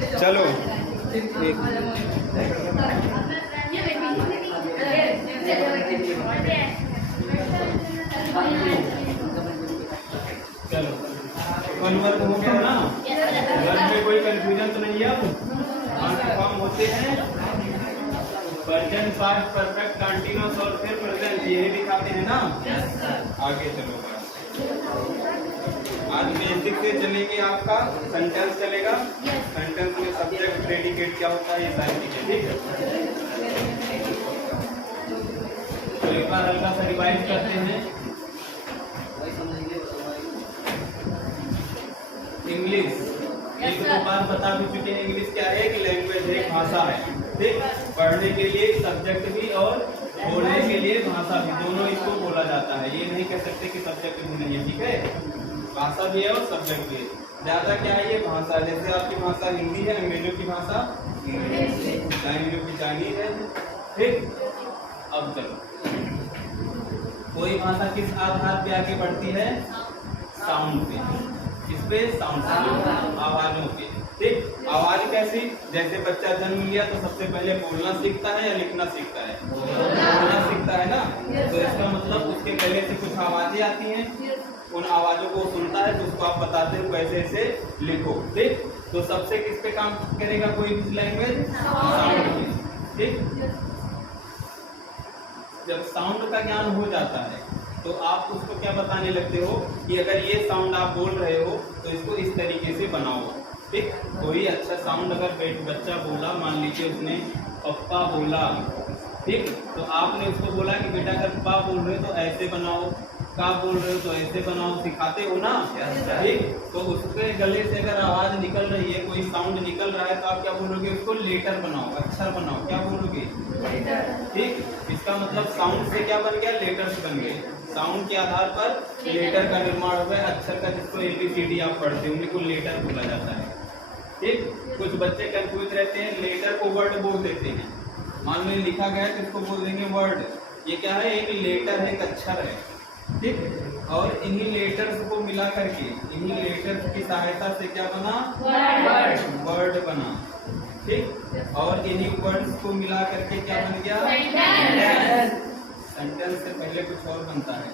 चलो चलो कन्वर्ट हो गया ना। वर्ग में कोई कंफ्यूजन तो नहीं है। अब फॉर्म होते हैं प्रेजेंट, पास्ट, परफेक्ट, कंटीन्यूअस और फिर प्रेजेंट, यही दिखाते हैं ना। आगे चलो आज बेसिक से चलेंगे। आपका सेंटेंस चलेगा। सेंटेंस में सब्जेक्ट, प्रेडिकेट क्या होता है, ये सारी चीजें, ठीक है। तो एक बार हल्का सा रिवाइज करते हैं। इंग्लिश एक दो बार बता भी चुके हैं। इंग्लिश क्या है? एक लैंग्वेज है, एक भाषा है, ठीक। पढ़ने के लिए सब्जेक्ट भी और बोलने के लिए भाषा भी, दोनों इसको बोला जाता है। ये नहीं कह सकते कि सब्जेक्ट भी नहीं है, ठीक है। भाषा भी है और सब्जेक्ट भी है। ज्यादा क्या है, ये भाषा। जैसे आपकी भाषा हिंदी है, अंग्रेजों की भाषा इंग्लिश, चाइनीजों की चाइनीज है, ठीक। अब चलो, कोई भाषा किस आधार पे आगे बढ़ती है? साउंड पे। किस पे? साउंड पे, आवाजों पे, ठीक। आवाज कैसी? जैसे बच्चा जन्म लिया तो सबसे पहले बोलना सीखता है या लिखना सीखता है? बोलना सीखता है ना। तो इसका मतलब उसके गले से कुछ आवाजें आती हैं, उन आवाजों को सुनता है तो उसको आप बताते हो कैसे ऐसे लिखो, ठीक। तो सबसे किस पे काम करेगा कोई भी लैंग्वेज? साउंड पे, ठीक। जब साउंड का ज्ञान हो जाता है तो आप उसको क्या बताने लगते हो कि अगर ये साउंड आप बोल रहे हो तो इसको इस तरीके से बनाओ, ठीक। कोई अच्छा साउंड अगर बच्चा बोला, मान लीजिए उसने पप्पा बोला, ठीक। तो आपने उसको बोला कि बेटा अगर पप्पा बोल रहे हो तो ऐसे बनाओ, का बोल रहे हो तो ऐसे बनाओ, सिखाते हो ना, ठीक। तो उसके गले से अगर आवाज निकल रही है, कोई साउंड निकल रहा है तो आप क्या बोलोगे? उसको लेटर बनाओ, अक्षर बनाओ। क्या बोलोगे? ठीक। इसका मतलब साउंड से क्या बन गया? लेटर्स बन गए। साउंड के आधार पर लेटर का निर्माण हो गया। अक्षर का, जिसको ABCD आप पढ़ते हो, उनको लेटर बोला जाता है, ठीक। कुछ बच्चे कंफ्यूज रहते हैं, लेटर को वर्ड बोल देते हैं। मान लो लिखा गया है तो इसको बोल देंगे वर्ड। ये क्या है? एक लेटर है, एक अक्षर है, ठीक। और इन्हीं लेटर्स को मिला करके, इन्हीं लेटर्स की सहायता से क्या बना? वर्ड बना, ठीक। और इन्हीं वर्ड्स को मिला करके क्या बन गया? सेंटेंस से पहले कुछ और बनता है,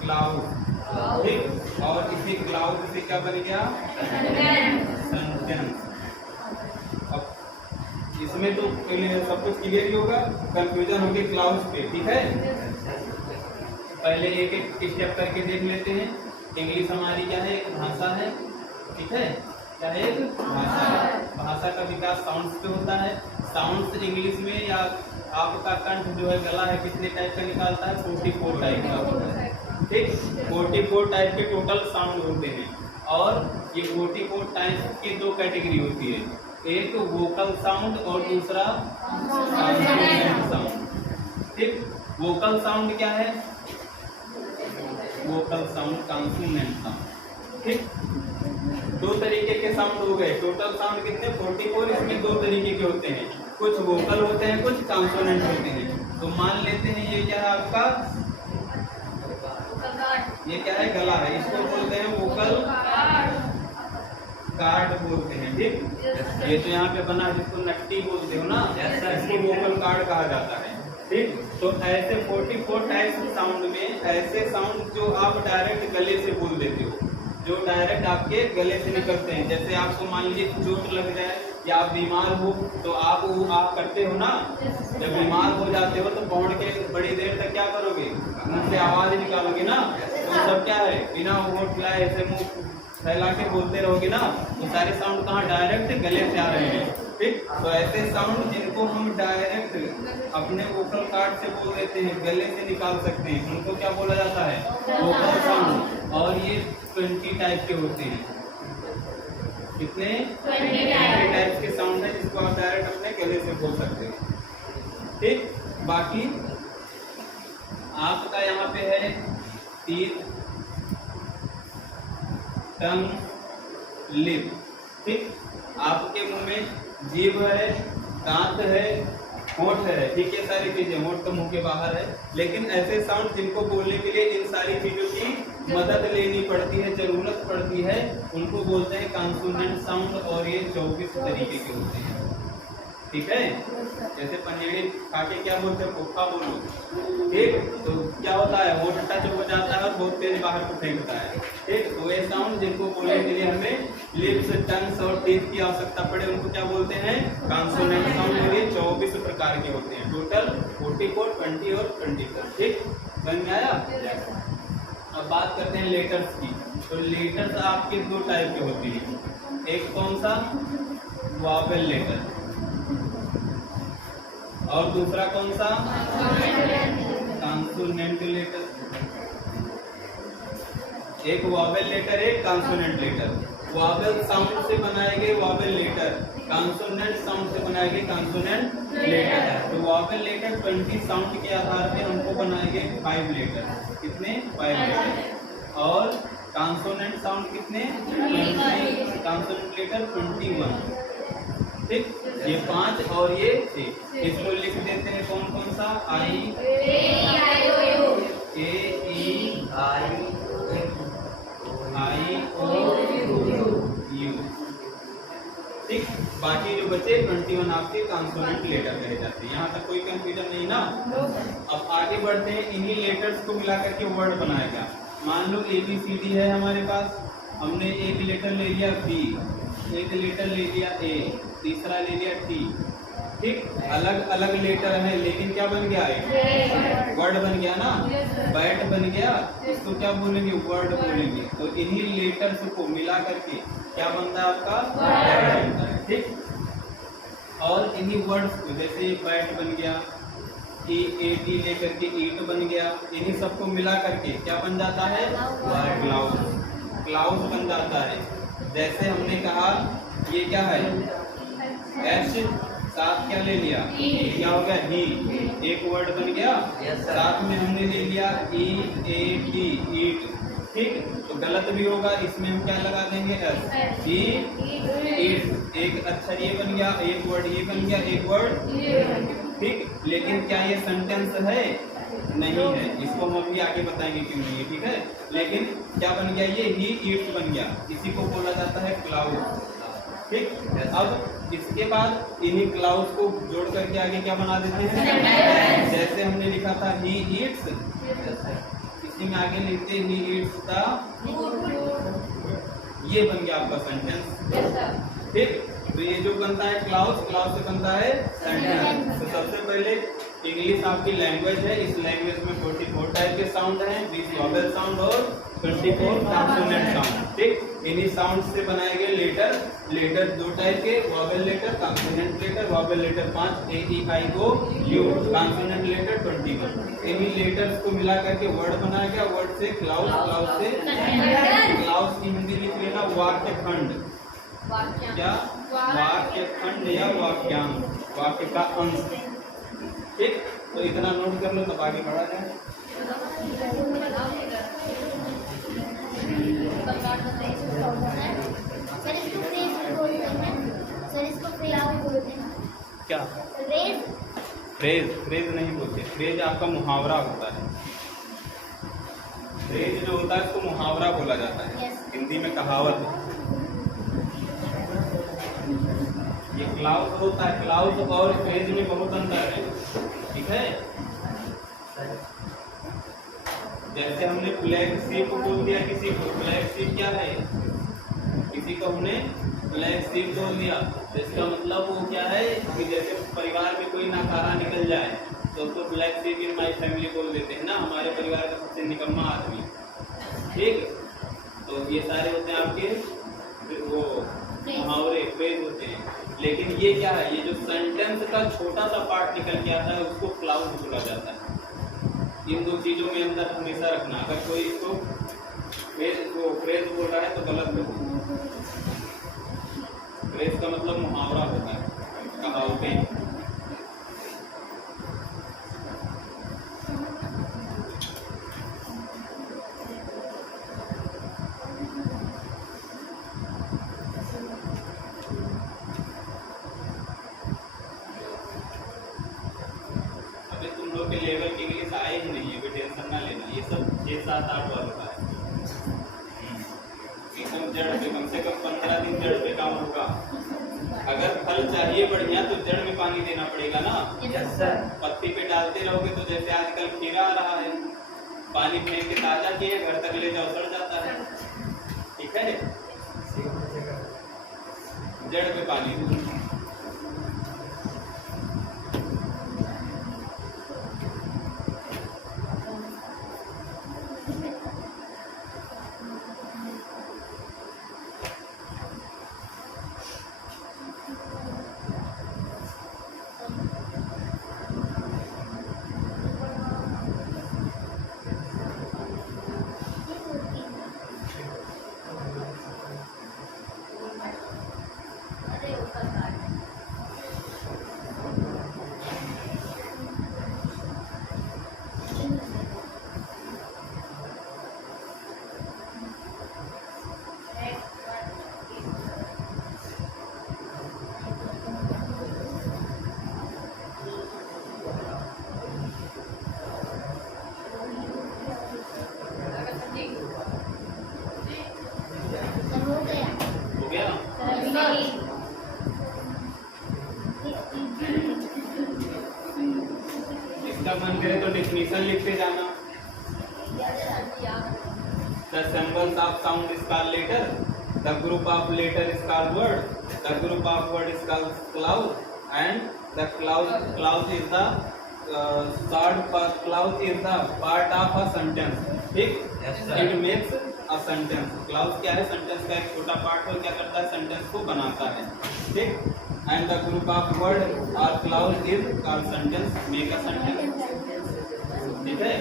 क्लाउड, ठीक। और इसी क्लाउड से क्या बन गया? सेंटेंस। अब इसमें तो पहले सब कुछ क्लियर ही होगा, कंफ्यूजन होगी क्लाउड पे, ठीक है। पहले एक एक स्टेप करके देख लेते हैं। इंग्लिश हमारी क्या है? एक भाषा है, ठीक है। क्या है? एक भाषा है। भाषा का विकास साउंड्स पे होता है। साउंड्स इंग्लिश में या आपका कंठ जो है, गला है, कितने टाइप का निकालता है? 44 टाइप का होता है, ठीक। 44 टाइप के टोटल साउंड होते हैं। और ये 44 टाइप की दो कैटेगरी होती है, एक वोकल साउंड और दूसरा कॉन्सोनेंट साउंड, ठीक। वोकल साउंड क्या है? वोकल साउंड, कॉन्सोनेंट साउंड, ठीक। दो तरीके के साउंड हो गए। टोटल साउंड कितने? 44। इसमें दो तरीके के होते हैं, कुछ वोकल होते हैं, कुछ कॉन्सोनेंट होते हैं। तो मान लेते हैं ये क्या है आपका? ये क्या है? गला है, इसको बोलते हैं वोकल कार्ड बोलते हैं, ठीक। ये तो यहाँ पे बना, जिसको नट्टी बोलते हो ना, इसको वोकल कार्ड कहा जाता है, ठीक। तो ऐसे 44 टाइप साउंड में ऐसे साउंड जो आप डायरेक्ट गले से बोल देते हो, जो डायरेक्ट आपके गले से निकलते हैं। जैसे आपको मान लीजिए चोट लग जाए या आप बीमार हो तो आप करते हो ना, जब बीमार हो जाते हो तो पौड़ के बड़ी देर तक क्या करोगे? मुंह से आवाज निकालोगे ना। तो सब क्या है? बिना होठ हिलाए ऐसे मुंह फैला के बोलते रहोगे ना, तो सारे साउंड कहाँ? डायरेक्ट गले से आ रहे हैं, ठीक। तो ऐसे साउंड जिनको हम डायरेक्ट अपने वोकल कार्ड से बोल देते हैं, गले से निकाल सकते हैं, उनको क्या बोला जाता है? Vocal sound. और ये 20 टाइप के होते हैं। कितने? 20 टाइप के साउंड है जिसको आप डायरेक्ट अपने गले से बोल सकते हो, ठीक। बाकी आपका यहाँ पे है टीथ, टंग, लिप, ठीक। आपके मुंह में जीभ है, दांत है, होठ है, ठीक है। सारी चीजें, होठ तो मुंह के बाहर है, लेकिन ऐसे साउंड जिनको बोलने के लिए इन सारी चीजों की मदद लेनी पड़ती है, जरूरत पड़ती है, उनको बोलते हैं कॉन्सोनेंट साउंड। और ये 24 तरीके के होते हैं, ठीक है। जैसे पंजेबी खा के क्या बोलते हैं, पोखा बोलो, ठीक। तो क्या होता है, वो टच हो जाता है और बहुत तेज बाहर को फेंकता है, ठीक। तो ये साउंड जिनको बोलने के लिए हमें लिप्स, टंग्स और टीथ की आवश्यकता पड़े, उनको क्या बोलते हैं, कॉन्सोनेंट साउंड। ये 24 प्रकार के होते हैं, टोटल 44, 20 और 24, ठीक। समझ में आया। अब बात करते हैं लेटर्स की। तो लेटर्स आपके दो टाइप के होती है, एक कौन सा, वॉवेल लेटर, और दूसरा कौन सा, कॉन्सोनेंट लेटर। एक वॉवेल लेटर, एक कॉन्सोनेंट लेटर। वॉवेल साउंड से बनाए गए वॉवेल लेटर, कॉन्सोनेंट साउंड से बनाए गए कॉन्सोनेंट लेटर। तो वॉवेल लेटर 20 साउंड के आधार पे हमको बनाए गए 5 लेटर, कितने, 5 लेटर। और कॉन्सोनेंट साउंड कितने, कॉन्सोनेंट लेटर 21, ठीक। ये 5 और ये 6। इसको लिख देते हैं कौन कौन सा, आई, ए, ई, आई, ओ, यू, ठीक। बाकी जो बचे 21 आपके कॉन्सोनेंट लेटर कहे जाते हैं। यहाँ तक कोई कंफ्यूजन नहीं ना। अब आगे बढ़ते हैं, इन्हीं लेटर्स को मिलाकर के वर्ड बनाएगा। मान लो ABCD है हमारे पास, हमने एक लेटर ले लिया B, एक लेटर ले लिया A, तीसरा ले लिया T, ठीक। अलग अलग लेटर है लेकिन क्या बन गया, एक वर्ड बन गया ना, बैट बन गया। इसको क्या बोलेंगे, वर्ड बोलेंगे। तो इन्हीं लेटर्स को मिला करके क्या बनता है आपका, वर्ड बनता है, ठीक। और इन्हीं वर्ड्स को, जैसे बैट बन गया, EAT लेकर के ईट बन गया, इन्हीं सबको मिला करके क्या बन जाता है, क्लाउड, क्लाउड बन जाता है। जैसे हमने कहा ये क्या है, एच, साथ क्या ले लिया, क्या हो गया, ही, एक वर्ड बन गया। साथ में हमने ले लिया EAT, ईट, ठीक। तो गलत भी होगा, इसमें हम क्या लगा देंगे, एस, ईट, एक अक्षर ये बन गया, एक वर्ड ये बन गया, एक वर्ड, ठीक। लेकिन क्या ये सेंटेंस है, नहीं है। इसको हम अभी आगे बताएंगे क्यों नहीं है, ठीक है। लेकिन क्या बन गया, ये ही ईट्स बन गया, इसी को बोला जाता है क्लाउड, ठीक। अब इसके बाद इन्हीं क्लाउड्स को जोड़ करके आगे क्या बना देते हैं, जैसे हमने लिखा था ही ईट्स, इसी में आगे लिखते ही ईट्स था, ये बन गया आपका सेंटेंस, ठीक। तो ये जो बनता है क्लाउड्स, क्लाउड से बनता है सेंटेंस। तो सबसे पहले इंग्लिश आपकी लैंग्वेज है, इस लैंग्वेज में 44 टाइप के साउंड हैं, 20 वॉवेल साउंड और 24 कॉन्सोनेंट साउंड, ठीक। इन्हीं साउंड से बनाए गए लेटर, लेटर दो टाइप के, vowel letter, consonant letter. Vowel letter 5, A, E, I, O, U, consonant letter 21। इन्हीं लेटर्स को मिला करके वर्ड बनाया गया, वर्ड से क्लाउड, क्लाउड से क्लाउड की हिंदी लिख लेना वाक्य खंड, क्या, वाक्य खंड या वाक्यांश, वाक्य का अंश, ठीक। तो इतना नोट कर लो, तब आगे बढ़ा जाए। क्या, फ्रेज, फ्रेज नहीं बोलते, फ्रेज आपका मुहावरा होता है। फ्रेज जो होता है उसको मुहावरा बोला जाता है, हिंदी में कहावत है। ये क्लाउड होता है, क्लाउड और फ्रेज में बहुत अंतर है, ठीक है। जैसे हमने फ्लैग शिप बोल दिया किसी को, फ्लैग शिप क्या है, किसी को हमने फ्लैग शिप बोल दिया, तो इसका मतलब वो क्या है कि जैसे परिवार में कोई नाकारा निकल जाए तो उसको flag ship in my family बोल देते हैं ना, हमारे परिवार का सबसे निकम्मा आदमी, ठीक। तो ये सारे होते हैं आपके वो मुहावरे, फ्रेज होते हैं। लेकिन ये क्या है, ये जो सेंटेंस का छोटा सा पार्ट निकल के आता है उसको क्लाउड बोला जाता है। इन दो चीजों में अंदर हमेशा रखना, अगर कोई इसको फ्रेज बोल रहा है तो गलत होगा। फ्रेज का मतलब मुहावरा होता है, कहावतें। अभी तुम लोग के लेवल के इंग्लिश आए ही नहीं है, कोई टेंशन ना लेना, ये सब 6, 7, 8 वालों का है। जड़ पे कम से कम 15 दिन जड़ पे काम होगा। अगर फल चाहिए बढ़िया तो जड़ में पानी देना पड़ेगा ना। Yes sir. पत्ती पे डालते रहोगे तो जैसे आजकल खीरा आ रहा है, पानी फेंक के ताजा किए घर तक ले जाओ सड़ जाता है। ठीक है, जड़ पे पानी दो। हो गया? इसका मन करे तो डेफिनेशन लिखते जाना। The symbols of sound is called letter. The group of letter is called word. The group of word is called clause. And the clause is the clause is the part of a sentence. ठीक? It makes a sentence. Clause क्या है? Sentence का एक छोटा part हो, क्या करता है? Sentence को बनाता है। ठीक? And the group of word or clause is called sentence. Make a sentence. ठीक है?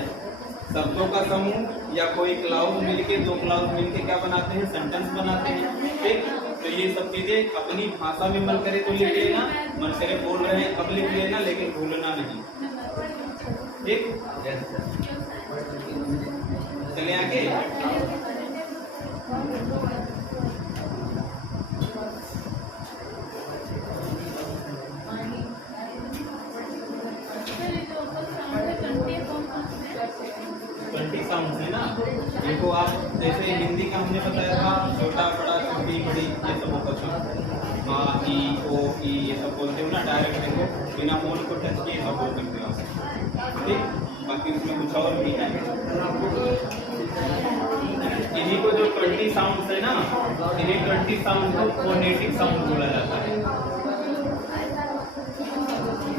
शब्दों का समूह या कोई क्लाउज मिलके, दो क्लाउज मिलके क्या बनाते हैं? सेंटेंस बनाते हैं। ठीक, तो ये सब चीजें अपनी भाषा में मन करे तो लिख लेना, मन करे बोल रहे हैं अब लिख लेना, लेकिन भूलना नहीं। ठीक, चलिए आगे। साउंड है ना, देखो आप जैसे हिंदी का हमने बताया था छोटा बड़ा छोटी बड़ी ये सब होता था, आ ई ओ ई ये सब बोलते हो ना, डायरेक्ट देखो बिना मोल को टच किए सब बोल सकते हो आप। ठीक, बाकी उसमें कुछ और भी है। इन्हीं को जो 20 साउंड है ना, इन्हीं 20 साउंड को फोनेटिक साउंड बोला जाता है।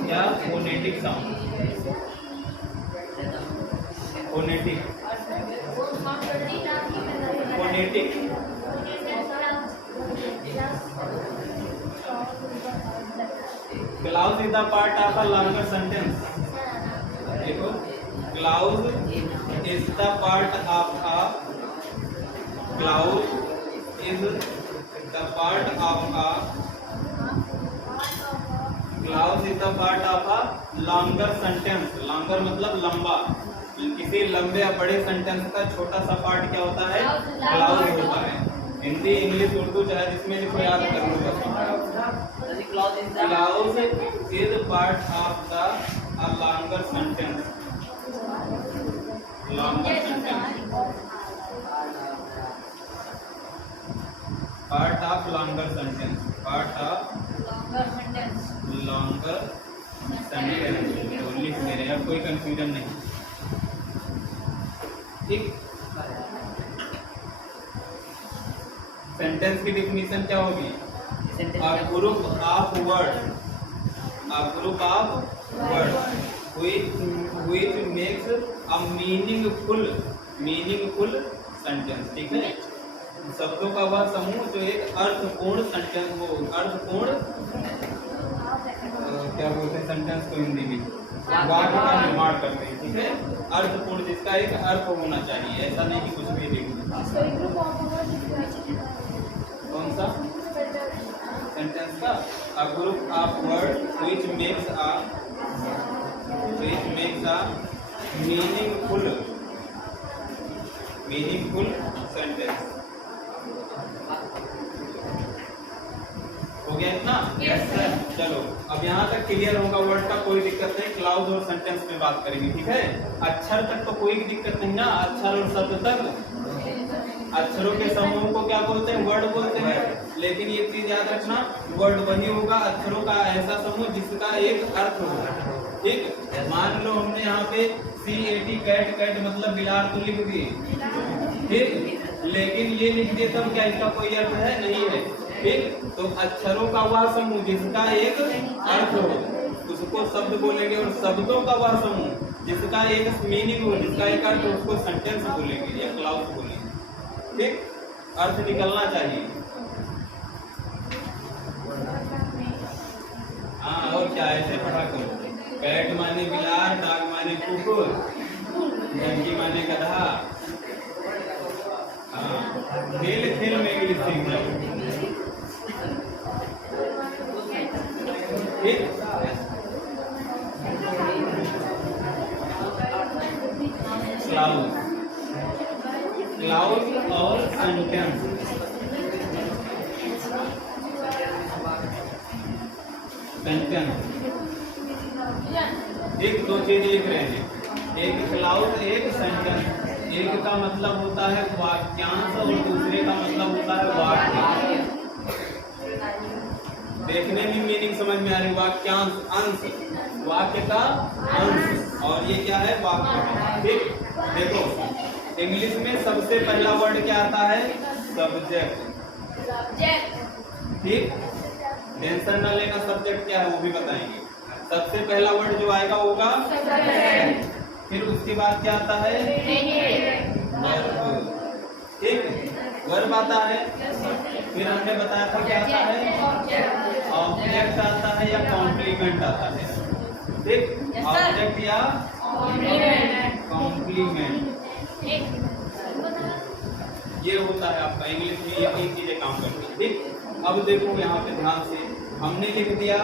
क्या? Phonetic sound. Phonetic phonetic clause is the part of a longer sentence. देखो, clause is the part of a clause is the part of a clause is the part of a longer sentence. Longer मतलब लंबा, किसी लंबे या बड़े sentence का छोटा सा पार्ट क्या होता है? क्लाउज होता है। हिंदी इंग्लिश उर्दू चाहे जिसमें लिखो याद कर लो बस। Clause is part of the longer sentence. Longer sentence part of longer sentence, part of longer sentence. तो लिख ले रहे हैं, कोई कंफ्यूजन नहीं। ठीक, सेंटेंस की डेफिनेशन क्या होगी? A group of words, a group of words which makes a meaningful sentence। ठीक है, शब्दों का वह समूह जो एक अर्थपूर्ण सेंटेंस हो, अर्थपूर्ण क्या बोलते हैं सेंटेंस को हिंदी में? वाक्य का निर्माण करते हैं। ठीक है, अर्थपूर्ण, जिसका एक अर्थ होना चाहिए, ऐसा नहीं कि कुछ भी लिख दो। कौन सा सेंटेंस का? A group of word which makes a meaningful sentence. हो गया इतना? Yes sir. चलो अब यहाँ तक क्लियर होगा, वर्ड का कोई दिक्कत नहीं। क्लाउज और सेंटेंस में बात करेंगे। ठीक है, अक्षर तक तो कोई दिक्कत नहीं ना, अक्षर और शब्द तक। अक्षरों के समूह को क्या बोलते हैं? वर्ड बोलते हैं। लेकिन ये चीज याद रखना, वर्ड वही होगा अक्षरों का ऐसा समूह जिसका एक अर्थ होगा। ठीक, मान लो हमने यहाँ पे CAT कैट, कैट मतलब बिलार तो लिख दिए, ठीक, लेकिन ये लिख दिए तब क्या इसका कोई अर्थ है? नहीं है। ठीक, तो अक्षरों का वह समूह जिसका एक अर्थ हो उसको शब्द बोलेंगे, और शब्दों का वह समूह जिसका एक मीनिंग हो, जिसका एक अर्थ हो, उसको सेंटेंस बोलेंगे या क्लाउज बोलेंगे। ठीक, अर्थ निकलना चाहिए। हाँ, और क्या ऐसे पढ़ा करो। कैट माने बिलार, डॉग माने कुकुर, डंकी माने गधा। हाँ, खेल खेल में इंग्लिश सीख जाओ। ठीक, क्लाउज, क्लाउज और सेंटेंस। सेंटेंस एक दो चीज लिख रहे हैं, एक क्लाउज एक सेंटेंस। एक का मतलब होता है वाक्यांश और दूसरे का मतलब होता है वाक्य। देखने में मीनिंग समझ में आ रही, वाक्यांश अंश, वाक्य का अंश, और ये क्या है? वाक्य। ठीक, देखो इंग्लिश में सबसे पहला वर्ड क्या आता है? सब्जेक्ट। ठीक, टेंशन न लेना, सब्जेक्ट क्या है वो भी बताएंगे। सबसे पहला वर्ड जो आएगा होगा सब्जेक्ट। फिर उसके बाद क्या आता है? वर्ब। ठीक, वर्ब आता है। फिर हमने बताया था क्या आता है? ऑब्जेक्ट आता है या कॉम्प्लीमेंट आता है। ठीक, ऑब्जेक्ट या कॉम्प्लीमेंट, ये होता है आपका इंग्लिश में। ये तीन चीजें काम करती है। ठीक, अब देखो यहाँ पे ध्यान से, हमने लिख दिया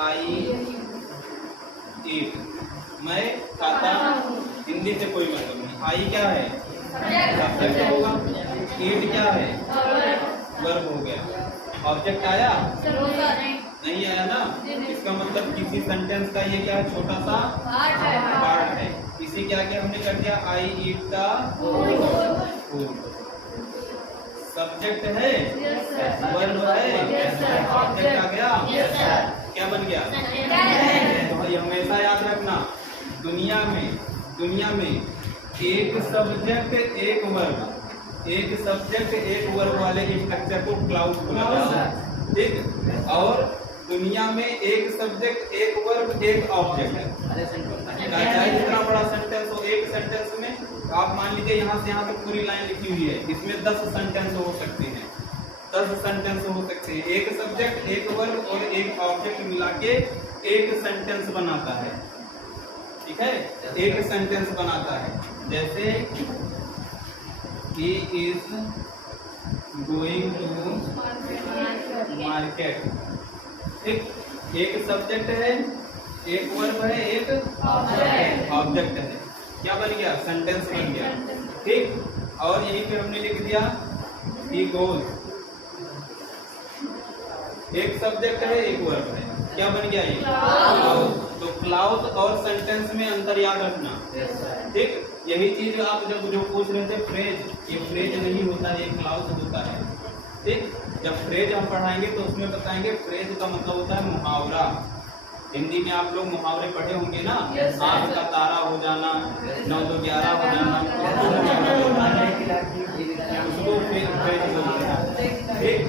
आई ईट, मैं खाता। हिंदी से कोई मतलब नहीं। आई क्या है? सब्जेक्ट होगा। ईट क्या है? वर्ब हो गया। ऑब्जेक्ट आया? नहीं आया ना। इसका मतलब किसी सेंटेंस का ये क्या है? छोटा सा पार्ट है। इसी क्या क्या हमने कर दिया? आई ईट द फूड। सब्जेक्ट है, वर्ब है, ऑब्जेक्ट आ गया, क्या बन गया? तो ये हमेशा याद रखना, दुनिया में एक सब्जेक्ट एक वर्ब, एक सब्जेक्ट एक वर्ब वाले स्ट्रक्चर को क्लाउज बोला जाता है। ठीक, और दुनिया में एक सब्जेक्ट एक वर्ब एक ऑब्जेक्ट है। चाहे जितना बड़ा सेंटेंस हो, एक सेंटेंस में आप मान लीजिए यहाँ से यहाँ तक पूरी लाइन लिखी हुई है, इसमें 10 सेंटेंस हो सकते हैं। 10 सेंटेंस हो सकते हैं। एक सब्जेक्ट एक वर्ब और एक ऑब्जेक्ट मिला के एक सेंटेंस बनाता है। ठीक है, एक सेंटेंस बनाता है। जैसे he is going to market। ठीक, एक सब्जेक्ट है, एक वर्ब है, एक ऑब्जेक्ट है। क्या बन गया? सेंटेंस बन गया। ठीक, और यहीं पे हमने लिख दिया he goes, एक सब्जेक्ट है एक वर्ब है, क्या बन गया? ये क्लाउज। तो क्लाउज और सेंटेंस में अंतर याद रखना। ठीक, यही चीज आप जब जो पूछ रहे थे फ्रेज, ये फ्रेज नहीं होता है, ये क्लाउज होता है। ठीक, जब फ्रेज हम पढ़ाएंगे तो उसमें बताएंगे फ्रेज का मतलब होता है मुहावरा। हिंदी में आप लोग मुहावरे पढ़े होंगे ना, आग का तारा हो जाना, 9 2 11 हो जाना, उसको फ्रेज बोलते हैं। ठीक,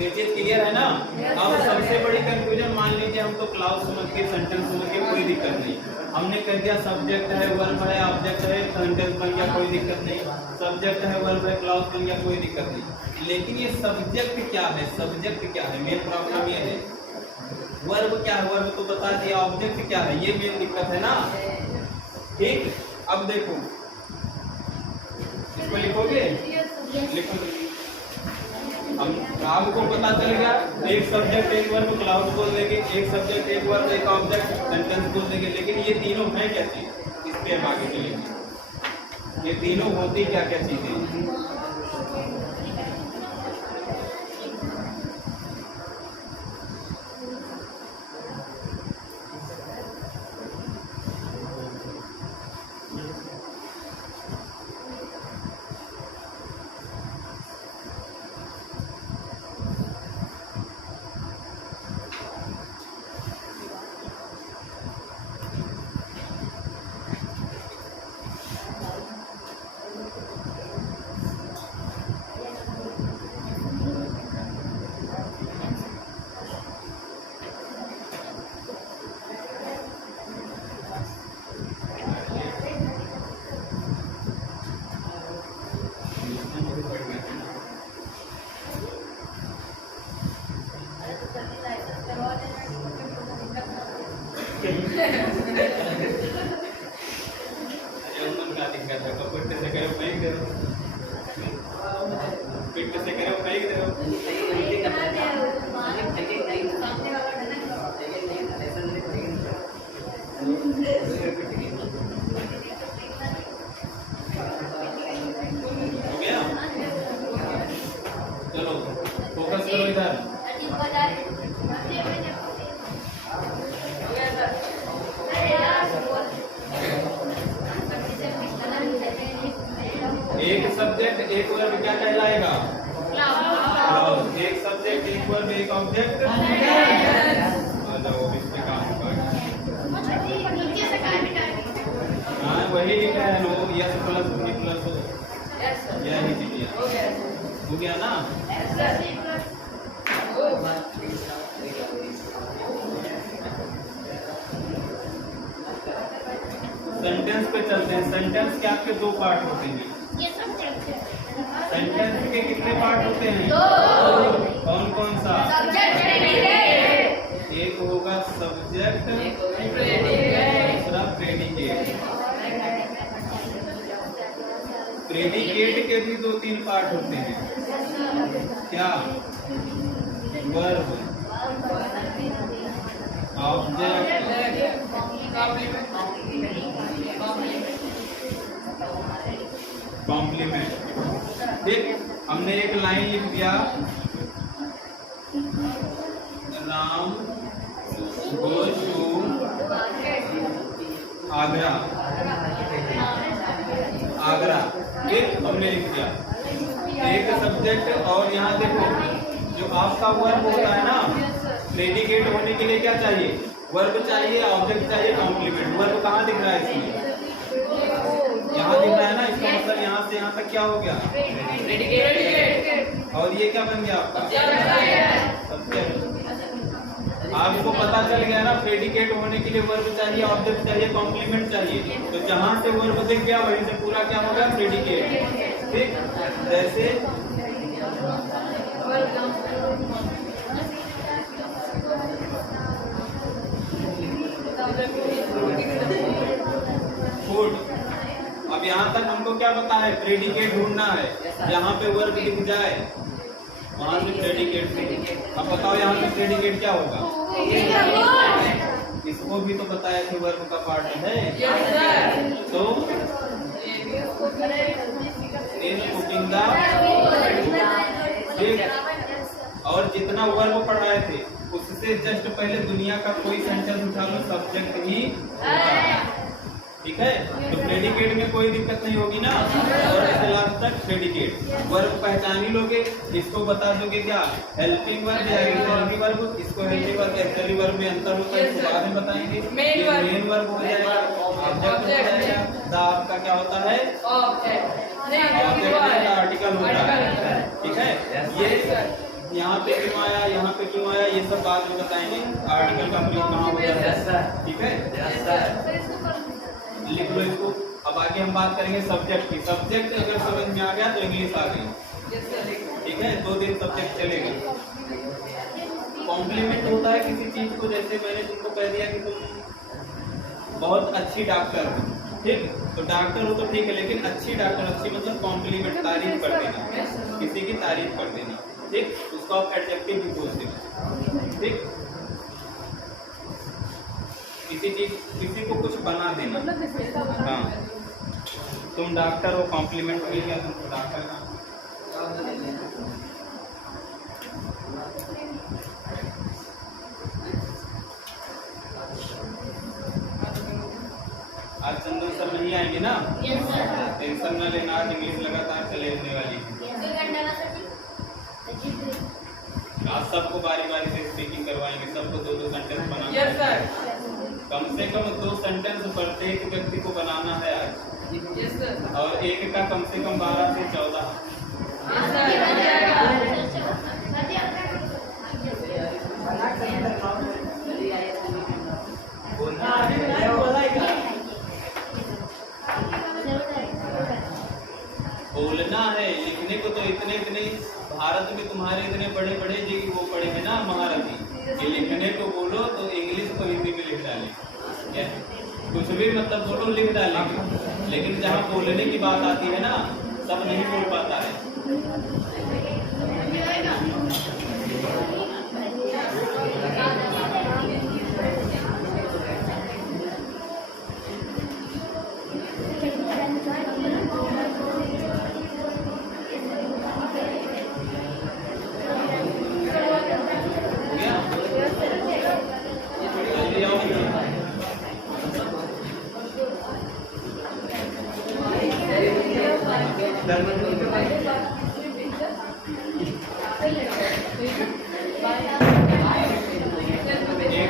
ये चीज क्लियर है ना। अब सबसे बड़ी कंफ्यूजन, मान लीजिए हम तो क्लाउज समझ के सेंटेंस समझ के कोई दिक्कत नहीं, हमने कह दिया सब्जेक्ट है वर्ब है ऑब्जेक्ट है सेंटेंस बन गया, कोई दिक्कत नहीं। सब्जेक्ट है वर्ब है क्लाउज बन गया, कोई दिक्कत नहीं। लेकिन ये सब्जेक्ट क्या है? सब्जेक्ट क्या है? मेन प्रॉब्लम ये है। वर्ब क्या है? वर्ब तो बता दिया। ऑब्जेक्ट क्या है? ये मेन दिक्कत है ना। ठीक, अब देखो इसको लिखोगे, लिखो। हम आपको पता चल गया, एक सब्जेक्ट एक वर्ब क्लाउड बोल देंगे, एक सब्जेक्ट एक वर्ब एक ऑब्जेक्ट सेंटेंस बोल देंगे। लेकिन ये तीनों हैं क्या चीज? इस पे हम आगे चलेंगे। ये तीनों होती क्या क्या चीजें? एक सब्जेक्ट एक वर्ब क्या कहलाएगा? क्लाउज। एक सब्जेक्ट एक वर्ब एक ऑब्जेक्ट। हाँ वही लिखा है no, yes plus B plus हो, यही चीज हो गया ना। सेंटेंस पे चलते हैं। सेंटेंस के आपके दो पार्ट होते हैं। सेंटेंस के कितने पार्ट होते हैं? दो। कौन कौन सा? एक होगा सब्जेक्ट, दूसरा प्रेडिकेट। प्रेडिकेट के भी दो तीन पार्ट होते हैं। क्या? Verb, object, complement. ठीक, हमने एक लाइन लिख दिया, राम गोज टू आगरा। आगरा, ठीक, हमने लिख दिया एक सब्जेक्ट। और यहाँ देखो जो आपका वर्ब होता है ना, प्रेडिकेट होने के लिए क्या चाहिए? वर्ब चाहिए, ऑब्जेक्ट चाहिए, कॉम्प्लीमेंट। वर्ब कहाँ दिख रहा है इसमें? यहाँ दिख रहा है ना। इसका मतलब यहाँ से यहाँ तक क्या हो गया? प्रेडिकेट। और ये क्या बन गया आपका? सब्जेक्ट। आपको पता चल गया ना, प्रेडिकेट होने के लिए वर्ब चाहिए, ऑब्जेक्ट चाहिए, कॉम्प्लीमेंट चाहिए। तो जहाँ से वर्ब दिख गया वहीं से पूरा क्या हो गया? प्रेडिकेट। ठीक, जैसे फूड। अब यहाँ तक हमको क्या पता है? प्रेडिकेट ढूंढना है। यहाँ पे वर्ब दिख जाए वहां से प्रेडिकेट से। अब बताओ यहाँ पे प्रेडिकेट क्या होगा? इसको भी तो बताया कि वर्ब का पार्ट है। तो कुकिंग द। और जितना वर्ब पढ़ रहे थे उससे जस्ट पहले दुनिया का कोई सेंटेंस उठा लो, सब्जेक्ट ही ठीक है। तो प्रेडिकेट में कोई दिक्कत नहीं होगी ना। और ऐसे लास्ट तक प्रेडिकेट। वर्ब पहचान ही लोगे, इसको बता दोगे क्या? हेल्पिंग वर्ब या एक्सिलरी वर्ब। इसको हेल्पिंग वर्ब एक्सिलरी वर्ब में अंतर होता है, इसको बाद में बताएंगे। मेन वर्ब हो जाएगा, ऑब्जेक्ट हो जाएगा। द आपका क्या होता है? ऑब्जेक्ट आर्टिकल होता है। ठीक है, ये यहाँ पे क्यों आया, यहाँ पे क्यों आया, ये सब बाद में बताएंगे। आर्टिकल का प्रयोग कहाँ होता है? ठीक है, लिख लो इसको। अब आगे हम बात करेंगे सब्जेक्ट की। सब्जेक्ट अगर समझ में आ गया तो इंग्लिश आ गई। ठीक है, 2 दिन सब्जेक्ट चलेगा। कॉम्प्लीमेंट होता है किसी चीज को, जैसे मैंने तुमको कह दिया कि तुम बहुत अच्छी डॉक्टर हो, ठीक, तो डॉक्टर हो तो ठीक है, लेकिन अच्छी डॉक्टर, अच्छी मतलब कॉम्प्लीमेंट, तारीफ कर देना, किसी की तारीफ कर देना। ठीक, उसको आप एडजेक्टिव भी बोलते हो। ठीक, किसी को कुछ बना देना। हाँ, तुम डॉक्टर हो, कॉम्प्लीमेंट मिल गया तुमको डॉक्टर का। आज चंदन सर नहीं आएंगे ना? टेंशन न लेना, आज इंग्लिश लगातार चले रहने वाली है। आज सबको बारी बारी से स्पीकिंग करवाएंगे, सबको 2-2 सेंटेंस बनाना। कम से कम 2 सेंटेंस प्रत्येक व्यक्ति को बनाना है आज। और एक का कम से कम 12 से 14। बोलना है, लिखने को तो इतने भारत में तुम्हारे इतने बड़े बड़े जी वो पढ़े हैं ना महारथी, कि लिखने को बोलो तो इंग्लिश को हिंदी में लिख डाले, कुछ भी मतलब बोलो लिख डालेंगे। लेकिन जहाँ बोलने की बात आती है ना, सब नहीं बोल पाता है। एक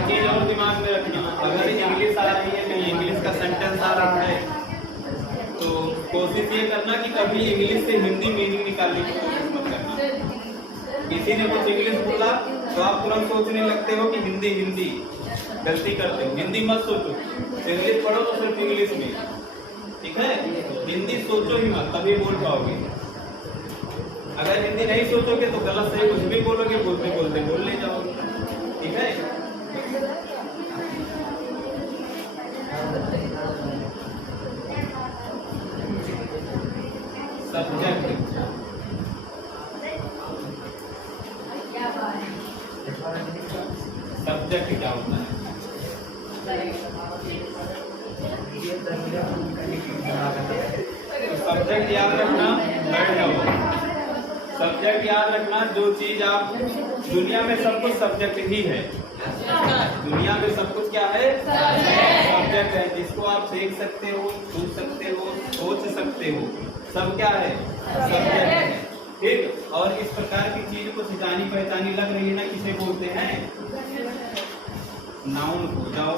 चीज और दिमाग में रखना, अगर इंग्लिश आ रही है, कहीं इंग्लिश का सेंटेंस आ रहा है, तो कोशिश ये करना कि कभी इंग्लिश से हिंदी मीनिंग निकालने की कोशिश मत करना। किसी ने कुछ इंग्लिश बोला तो आप तुरंत सोचने लगते हो कि हिंदी हिंदी, गलती करते हो। हिंदी मत सोचो, इंग्लिश पढ़ो तो सिर्फ इंग्लिश में, ठीक है। हिंदी सोचो ही मत, तभी बोल पाओगे। अगर हिंदी नहीं सोचोगे तो गलत सही कुछ भी बोलोगे, बोलते बोलते बोल ले जाओगे, ठीक है। सब्जेक्ट, सब्जेक्ट क्या होता है? सब्जेक्ट याद रखना, बैठ जाओ। सब्जेक्ट याद रखना, जो चीज आप, दुनिया में सब कुछ सब्जेक्ट ही है। दुनिया में सब कुछ क्या है? सब्जेक्ट है। जिसको आप देख सकते हो, छू सकते हो, सोच सकते हो, सब क्या है? सब्जेक्ट है, ठीक। और इस प्रकार की चीज को जानी पहचानी लग रही है ना, किसे बोलते हैं? नाउन हो जाओ।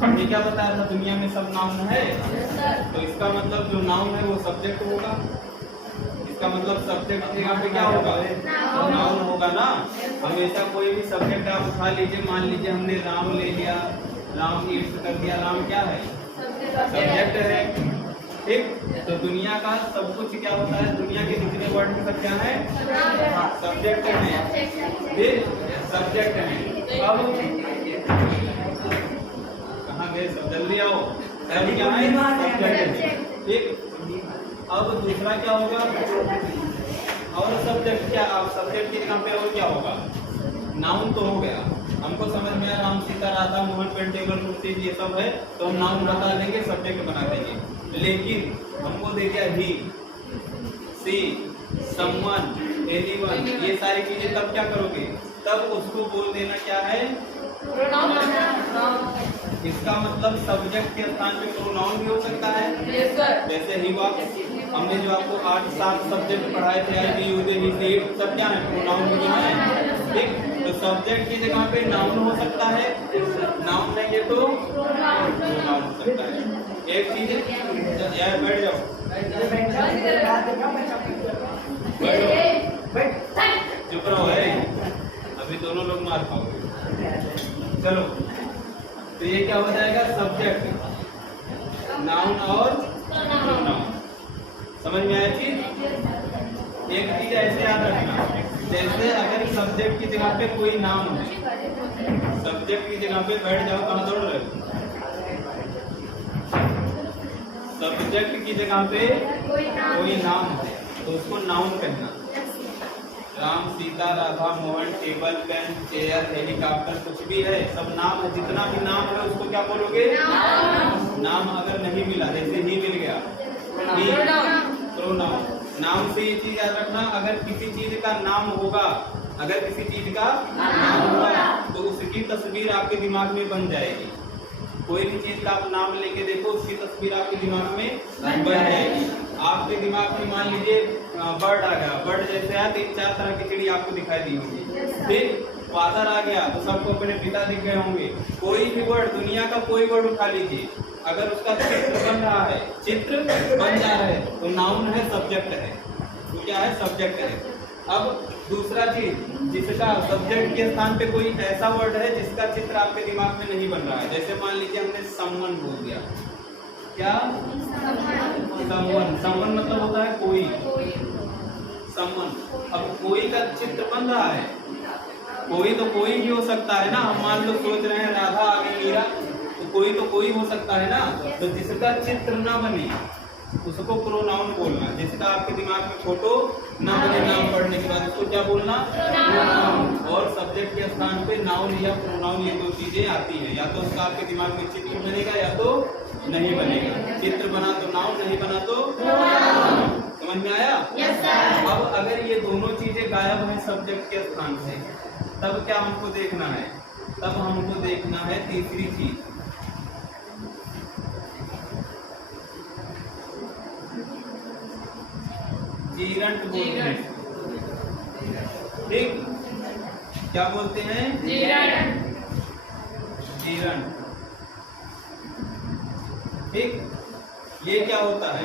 हमने क्या बताया था, दुनिया में सब नाउन है, तो इसका मतलब जो नाउन है वो सब्जेक्ट होगा। इसका मतलब सब्जेक्ट यहाँ पे क्या होगा? नाउन होगा ना। हमेशा कोई भी सब्जेक्ट आप उठा लीजिए, मान लीजिए हमने राम ले लिया, राम ईट्स कर दिया, राम क्या है? सब्जेक्ट है, ठीक। तो दुनिया का सब कुछ क्या होता है? दुनिया के जितने वर्ड में सब क्या है? सब्जेक्ट है, फिर सब्जेक्ट है। अब कहाँ गए सब? जल्दी आओ। अब क्या है? सब्जेक्ट है, ठीक। अब दूसरा क्या होगा? और सब्जेक्ट क्या? आप सब्जेक्ट की जगह पे और क्या होगा? नाउन तो हो गया, हमको समझ में आया, राम सीता राधा मोहन पेन टेबल कुर्सी ये सब है, तो हम नाउन बता देंगे, सब्जेक्ट बना देंगे। लेकिन हमको दे दिया ही, सी, समवन, एनीवन, ये सारी चीजें, तब क्या करोगे? तब उसको बोल देना क्या है? इसका मतलब सब्जेक्ट के स्थान पे प्रोनाउन भी हो सकता है। वैसे ही बात, हमने जो आपको 8-7 सब्जेक्ट पढ़ाए थे, आई बी, यूजे, ही, सब क्या है? प्रोनाउन भी है, ठीक। तो सब्जेक्ट की जगह पे नाउन हो सकता है, नाउन नहीं है तो प्रोनाउन हो सकता है। एक चीज है, बैठ जाओ, चुप रहो है, अभी दोनों लोग मार खाओगे। चलो, तो ये क्या हो जाएगा? सब्जेक्ट, नाउन और प्रोनाउन। समझ में आया चीज? एक चीज ऐसे याद रखना, जैसे अगर सब्जेक्ट की जगह पे कोई नाम है, सब्जेक्ट की जगह पे बैठ जाओ, कहाँ दौड़ रहे हो? सब्जेक्ट की जगह पे कोई नाम है तो उसको नाउन कहना। Ram Sita Radha Mohan table pen chair helicopter, कुछ भी है, सब नाम है। जितना भी नाम है उसको क्या बोलोगे? नाम अगर नहीं मिला, जैसे ही मिल गया, प्रोनाउन। नाम से ये चीज याद रखना, अगर किसी चीज का नाम होगा, अगर किसी चीज का नाम होगा तो उसकी तस्वीर आपके दिमाग में बन जाएगी। कोई भी चीज का आप नाम लेके देखो, उसकी तस्वीर आपके दिमाग में बन जाएगी। आपके दिमाग में मान लीजिए बर्ड आ गया, बर्ड जैसे है 3-4 तरह की चिड़ी आपको दिखाई दी होगी, ठीक। फादर आ गया तो सबको अपने पिता दिख गए होंगे। कोई भी वर्ड, दुनिया का कोई वर्ड उठा लीजिए, अगर उसका चित्र बन रहा है, चित्र बन जा रहा है, तो नाउन है, सब्जेक्ट है, तो क्या है? सब्जेक्ट है। अब दूसरा चीज, जिसका सब्जेक्ट के स्थान पे कोई ऐसा वर्ड है जिसका चित्र आपके दिमाग में नहीं बन रहा है, जैसे मान लीजिए हमने समवन बोल दिया, क्या? समवन, समवन मतलब होता है कोई, समवन। अब कोई का चित्र बन रहा है, कोई तो कोई भी हो सकता है ना। हम मान लो सोच रहे हैं राधा आगे मीरा, तो कोई तो कोई हो सकता है ना। तो जिसका चित्र ना बने उसको प्रोनाउन बोलना। जिसका आपके दिमाग में फोटो ना बने नाम पढ़ने के बाद, उसको क्या बोलना? प्रोनाउन। और सब्जेक्ट के स्थान पे नाउन या प्रोनाउन, ये दो चीजें आती हैं। या तो उसका आपके दिमाग में चित्र बनेगा या तो नहीं बनेगा। चित्र बना तो नाउन, नहीं बना तो प्रोनाउन। समझ में आया? yes, अब अगर ये दोनों चीजें गायब हैं सब्जेक्ट के स्थान से, तब क्या हमको देखना है? तब हमको देखना है तीसरी चीज, जीरंट बोलते हैं। ठीक, क्या बोलते हैं? जीरंट। ठीक, ये क्या होता है?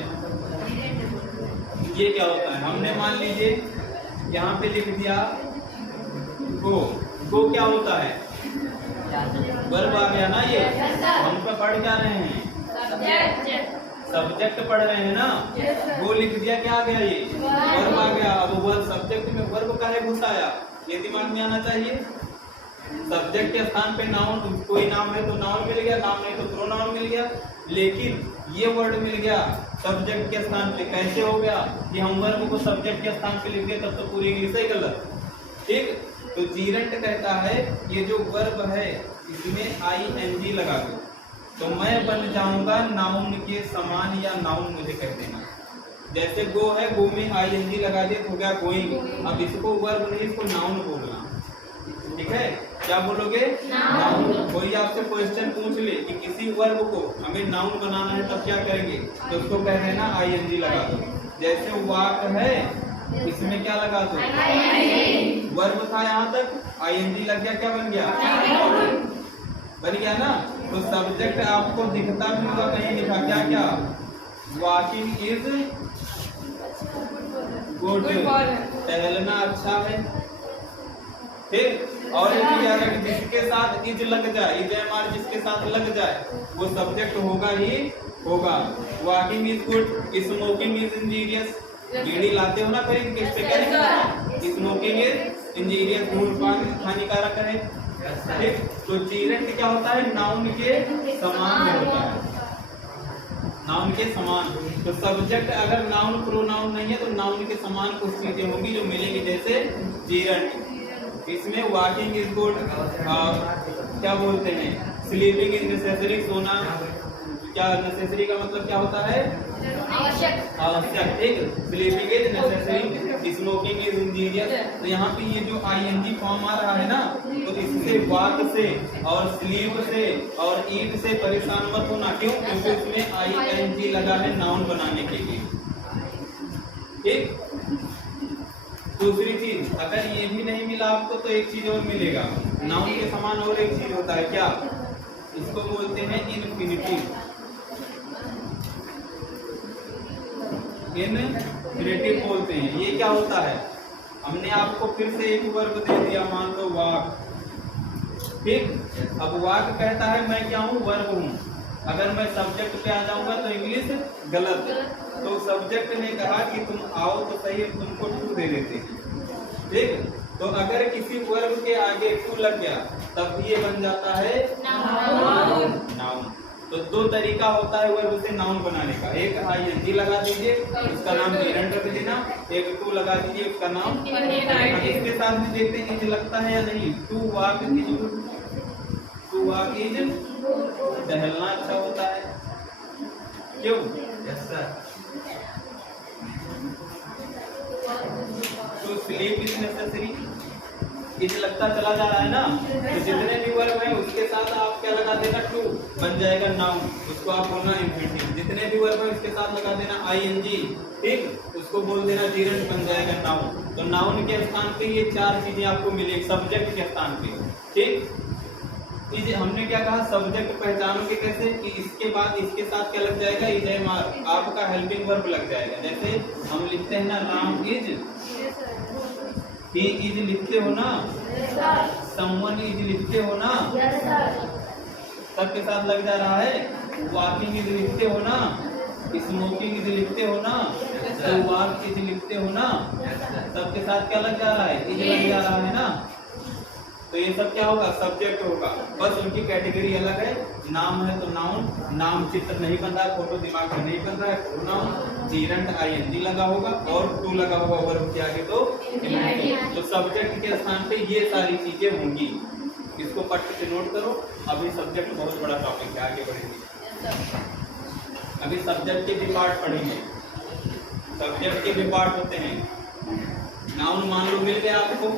ये क्या होता है? हमने मान लीजिए यहाँ पे लिख दिया गो। गो क्या होता है? वर्ब आ गया ना। ये हम तो पढ़ क्या रहे हैं? सब्जेक्ट पढ़ रहे हैं ना। वो लिख दिया, क्या आ गया? ये वर्ब आ गया। अब वर्ब सब्जेक्ट में वर्ब काहे घुसाया, ये दिमाग में आना चाहिए। सब्जेक्ट के स्थान पे नाउन, कोई नाम है तो नाउन मिल गया, नाम नहीं तो प्रोनाउन मिल गया। लेकिन ये वर्ड मिल गया सब्जेक्ट के स्थान पे। कैसे हो गया कि हम वर्ब को सब्जेक्ट के स्थान पे लिख दिए, तब तो पूरी इंग्लिश ही गलत। ठीक, तो जीरंट कहता है ये जो वर्ब है इसमें ING लगा दो तो मैं बन जाऊंगा नाउन के समान, या नाउन मुझे कह देना। जैसे गो है, गो में ING लगा दिए तो हो गया गोइंग। अब इसको वर्ब नहीं, इसको नाउन बोलना। ठीक है, क्या बोलोगे? नाउन। कोई आपसे क्वेश्चन पूछ ले कि किसी वर्ब को हमें नाउन बनाना है तब क्या करेंगे, तो उसको कह देना ING लगा दो। जैसे वाक है, इसमें क्या लगा दो? वर्ब था यहाँ तक, ING लग गया, क्या बन गया? बन गया ना। तो सब्जेक्ट आपको दिखता भी होगा, कहीं लिखा क्या क्या? वॉकिंग इज गुड, टहलना अच्छा है। ठीक, और जिसके साथ इज लग जाए, इज एम जिसके साथ लग जाए वो सब्जेक्ट होगा ही होगा। Walking is good, smoking is injurious. बीड़ी लाते हो ना खरीद के, इससे करेंगे स्मोकिंग इज इंजीरियस, धूम्रपान हानिकारक है। ठीक, तो जीरंट क्या होता है? नाउन के समान में होता है, नाउन के समान। तो सब्जेक्ट अगर नाउन प्रोनाउन नहीं है तो नाउन के समान कुछ चीजें होंगी जो मिलेगी, जैसे जीरंट। इसमें वॉकिंग इज गुड, क्या बोलते हैं? स्लीपिंग इज नेसेसरी, सोना क्या नेसेसरी का मतलब क्या होता है? आवश्यक। ठीक, sleeping is necessary, smoking is injurious. तो यहाँ पे ये जो ING फॉर्म आ रहा है ना, तो इससे वाक से और स्लीप से और ईट से परेशान मत होना। क्यों? क्योंकि उसमें ING लगा है नाउन बनाने के लिए। ठीक, दूसरी चीज, अगर ये भी नहीं मिला आपको तो एक चीज और मिलेगा नाउन के समान, और एक चीज होता है क्या? इसको बोलते हैं इन्फिनिटिव। इन्फिनिटिव बोलते हैं। ये क्या होता है? हमने आपको फिर से एक वर्ब दे दिया, मान लो वाक। ठीक, अब वाक कहता है मैं क्या हूँ? वर्ब हूँ। अगर मैं सब्जेक्ट पे आ जाऊंगा तो इंग्लिश गलत। तो सब्जेक्ट ने कहा कि तुम आओ तो सही, तुमको टू दे देते। ठीक, तो अगर किसी वर्ब के आगे टू लग गया तब ये बन जाता है नाउन। तो दो तरीका होता है वर्ब से नाउन बनाने का। एक ING लगा दीजिए, उसका नाम जीरंट रख देना। एक टू लगा दीजिए, उसका नाम। इसके साथ भी देखते हैं इज लगता है या नहीं। To walk is good, to walk is, टहलना अच्छा होता है। क्यों? Yes sir. तो स्लीप इज नेसेसरी, इज लगता चला जा रहा है ना। तो जितने भी वर्ब है उसके साथ आप क्या लगा देना? टू, बन जाएगा नाउन। उसको आप बोलना इन्फिनिटिव। जितने भी वर्ब है उसके साथ लगा देना ING। ठीक, उसको बोल देना जीरंट, बन जाएगा नाउन। तो नाउन के स्थान पे ये चार चीजें आपको मिलेगी सब्जेक्ट के स्थान पे। ठीक, इज हमने क्या कहा? सब्जेक्ट पहचानोगे कैसे? कि इसके बाद इसके साथ क्या लग जाएगा? इज एम आर, आपका हेल्पिंग वर्ब लग जाएगा। जैसे हम लिखते हैं ना, राम इज, ही इज लिखते हो ना, समवन इज लिखते हो ना, सबके साथ लग जा रहा है। वॉकिंग इज लिखते हो ना, स्मोकिंग इज लिखते हो ना, तो वॉक इज लिखते हो ना, सबके साथ क्या लग जा रहा है? इज लग जा रहा है ना। तो ये सब क्या होगा? सब्जेक्ट होगा। बस उनकी कैटेगरी अलग है। नाम है तो नाउन, नाम चित्र नहीं बन रहा है, फोटो दिमाग में नहीं बन रहा है, प्रोनाउन जीरंट ING लगा होगा और टू लगा होगा वर्ब के आगे तो इन्फिनिटिव। तो सब्जेक्ट के स्थान पे ये सारी चीजें होंगी। इसको पट से नोट करो। अभी सब्जेक्ट बहुत बड़ा टॉपिक है, आगे बढ़ेंगे। अभी सब्जेक्ट के भी पार्ट पढ़ेंगे। सब्जेक्ट के भी पार्ट होते हैं। नाउन मान लो मिल गया आपको,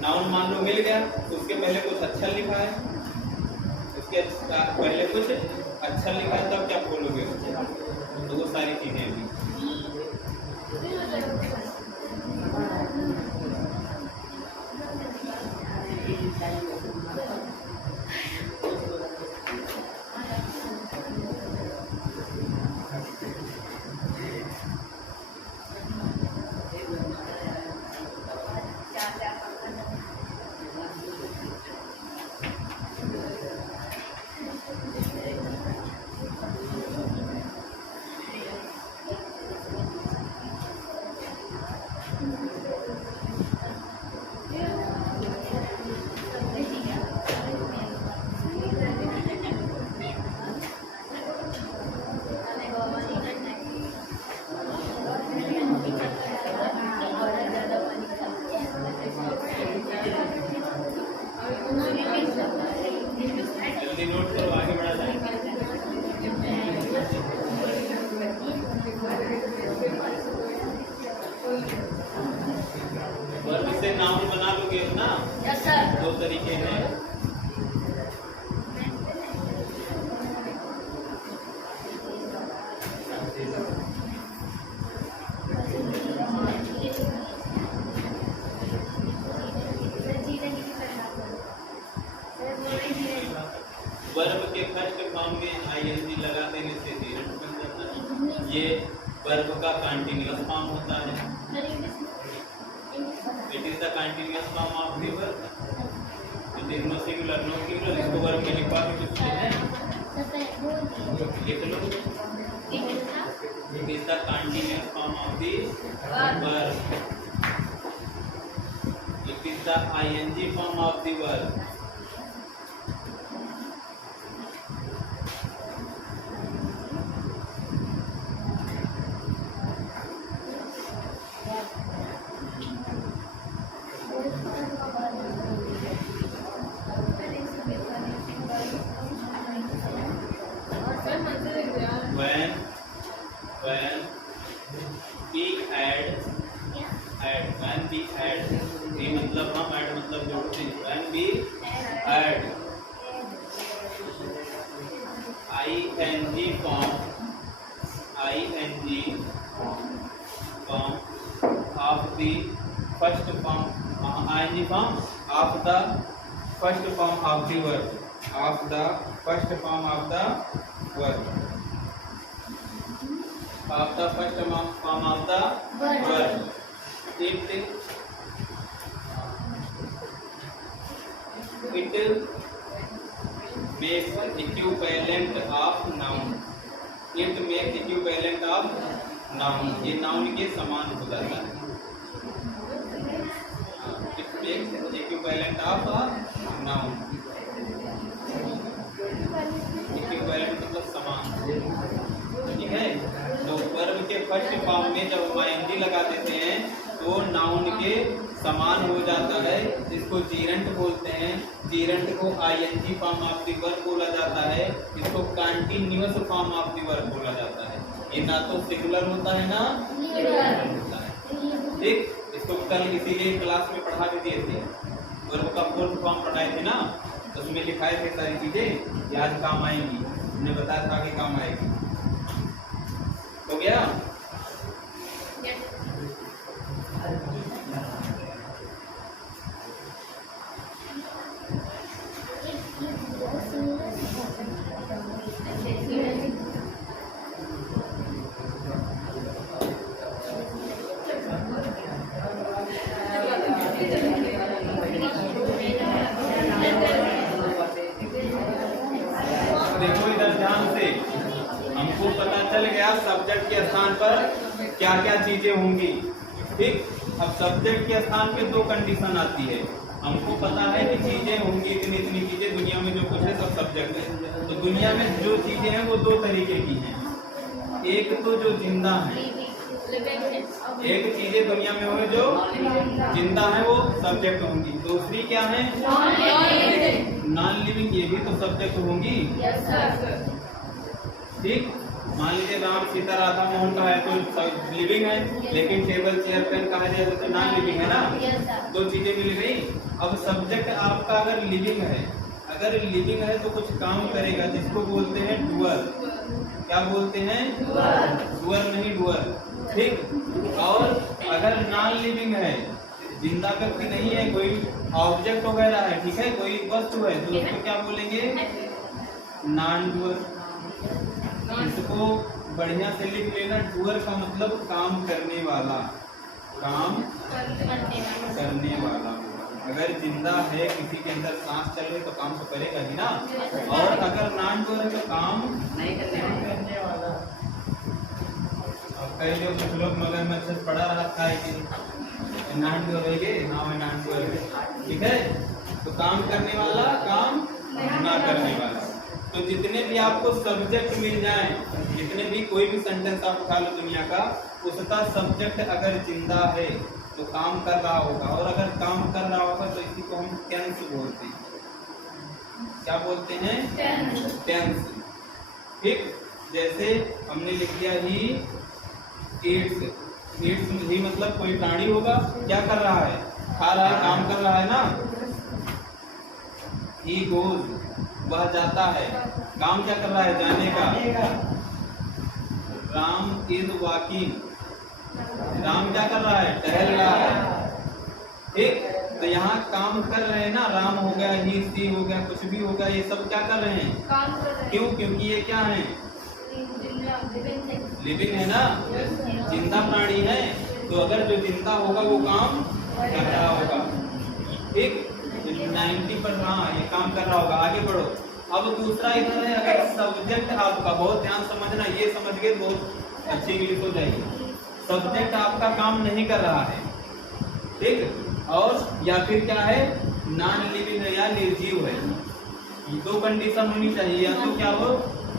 नाउन मान लो मिल गया, उसके पहले कुछ अक्षर लिखा है, उसके पहले कुछ अक्षर लिखा है, तब क्या बोलोगे? तो वो सारी चीजें भी नाउन बना लोगे ना? Yes sir. दो तरीके हैं। वर्ब के फर्स्ट फॉर्म में आईएनजी लगा देने से जीरेंट बन जाता है। ये वर्ब का कंटीन्यूअस फॉर्म होता है। It is the continuous form of the verb. It is no singular no plural. इसको वर्ब में लिखवा के कुछ है लिख लो। It is the continuous form of the verb. It is the ING form of the verb. when we add we मतलब हम add मतलब जोड़ते हैं। when we add ing form of the first form ing form of the first form of the verb of the first form of the verb of the first form of the verb it makes equivalent of noun। it makes equivalent of noun। ये noun के समान हो जाता है। it makes equivalent of noun। equivalent मतलब समान, ठीक है। तो वर्ब के फर्स्ट फॉर्म में जब हम ing लगा देते हैं तो नाउन के समान हो जाता है। इसको जीरेंट बोलते हैं। जीरेंट को ING form of the verb बोला जाता है। इसको continuous form of the verb बोला जाता है। ये ना तो सिंगुलर होता है ना प्लूरल होता है, ठीक। इसको कल इसीलिए क्लास में पढ़ा भी दिए थे। वर्ब का फुल फॉर्म पढ़ाए थे ना, तो उसमें लिखाए थे सारी चीजें, ये आज काम आएंगी। हमने बताया था कि काम आएगी। हो गया? देखो इधर ध्यान से, हमको पता चल गया सब्जेक्ट के स्थान पर क्या क्या चीजें होंगी, ठीक। अब सब्जेक्ट के स्थान पे दो कंडीशन आती है। हमको पता है कि चीजें होंगी, इतनी इतनी चीजें दुनिया में जो कुछ है सब सब्जेक्ट है। तो दुनिया में जो चीजें हैं वो दो तरीके की हैं। एक तो जो जिंदा है, एक चीजें दुनिया में हो जो जिंदा है वो सब्जेक्ट होंगी। दूसरी क्या है? Non living. ये भी तो सब्जेक्ट होंगी, ठीक। मान लीजिए राम सीता राधा मोहन का है तो लिविंग है, लेकिन टेबल चेयर पेन कहा जाए तो नॉन लिविंग है ना। दो चीजें मिल गई। अब सब्जेक्ट आपका अगर लिविंग है, अगर लिविंग है तो कुछ काम करेगा, जिसको बोलते हैं डुअर। क्या बोलते हैं? डुअर नहीं डुअर, ठीक। और अगर नॉन लिविंग है, जिंदा व्यक्ति नहीं है, कोई ऑब्जेक्ट वगैरह है, ठीक है, कोई वस्तु है, तो उसको क्या बोलेंगे? Non doer. इसको बढ़िया से लिख लेना। डुअर का मतलब काम करने वाला, काम करने वाला। अगर जिंदा है, किसी के अंदर सांस चल रही तो काम तो करेगा ही ना। और अगर नॉन डुअर है तो काम नहीं करने वाला। अब कई जो कुछ लोग मगरमच्छ से पढ़ा रहा था कि नॉन डुअर है, नॉन डुअर, ठीक है। तो काम करने वाला, काम ना करने वाला। तो जितने भी आपको सब्जेक्ट मिल जाए, जितने भी कोई भी सेंटेंस आप उठा लो दुनिया का, उसका सब्जेक्ट अगर जिंदा है तो काम कर रहा होगा, और अगर काम कर रहा होगा तो इसी को हम टेंस बोलते हैं। क्या बोलते हैं? टेंस, ठीक। जैसे हमने लिख दिया ही ईट्स। ईट्स ही मतलब कोई प्राणी होगा, क्या कर रहा है? खा रहा है, काम कर रहा है ना। ही गोज, वह जाता है, काम क्या कर रहा है, जाने का। राम इज वॉकिंग, राम क्या कर रहा है, टहल रहा है। ठीक, तो यहाँ काम कर रहे हैं ना, राम हो गया, ही सी हो गया, कुछ भी हो गया, ये सब क्या कर रहे हैं, काम कर रहे हैं। क्यों, क्योंकि ये क्या है, लिविंग है ना, जिंदा प्राणी है। तो अगर जो जिंदा होगा वो काम कर रहा होगा। ठीक, 90 पर, हाँ ये काम कर रहा होगा। आगे बढ़ो। अब दूसरा इधर है, अगर सब्जेक्ट आपका, बहुत ध्यान समझना, ये समझ के बहुत अच्छी इंग्लिश हो जाएगी। सब्जेक्ट आपका काम नहीं कर रहा है, ठीक, और या फिर क्या है, नॉन लिविंग है या निर्जीव है। दो कंडीशन होनी चाहिए, या तो क्या हो,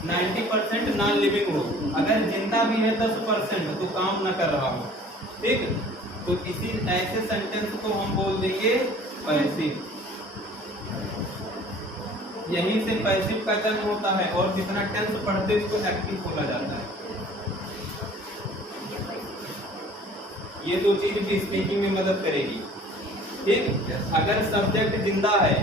90% नॉन लिविंग हो, अगर जिंदा भी है 10% तो काम ना कर रहा हो। ठीक, तो किसी ऐसे सेंटेंस को हम बोल देंगे पैसिव। यहीं से पैसिव का जन्म होता है, और जितना टेंस पढ़ते उसको एक्टिव बोला जाता है। ये दो चीज भी स्पीकिंग में मदद करेगी। ठीक, अगर सब्जेक्ट जिंदा है,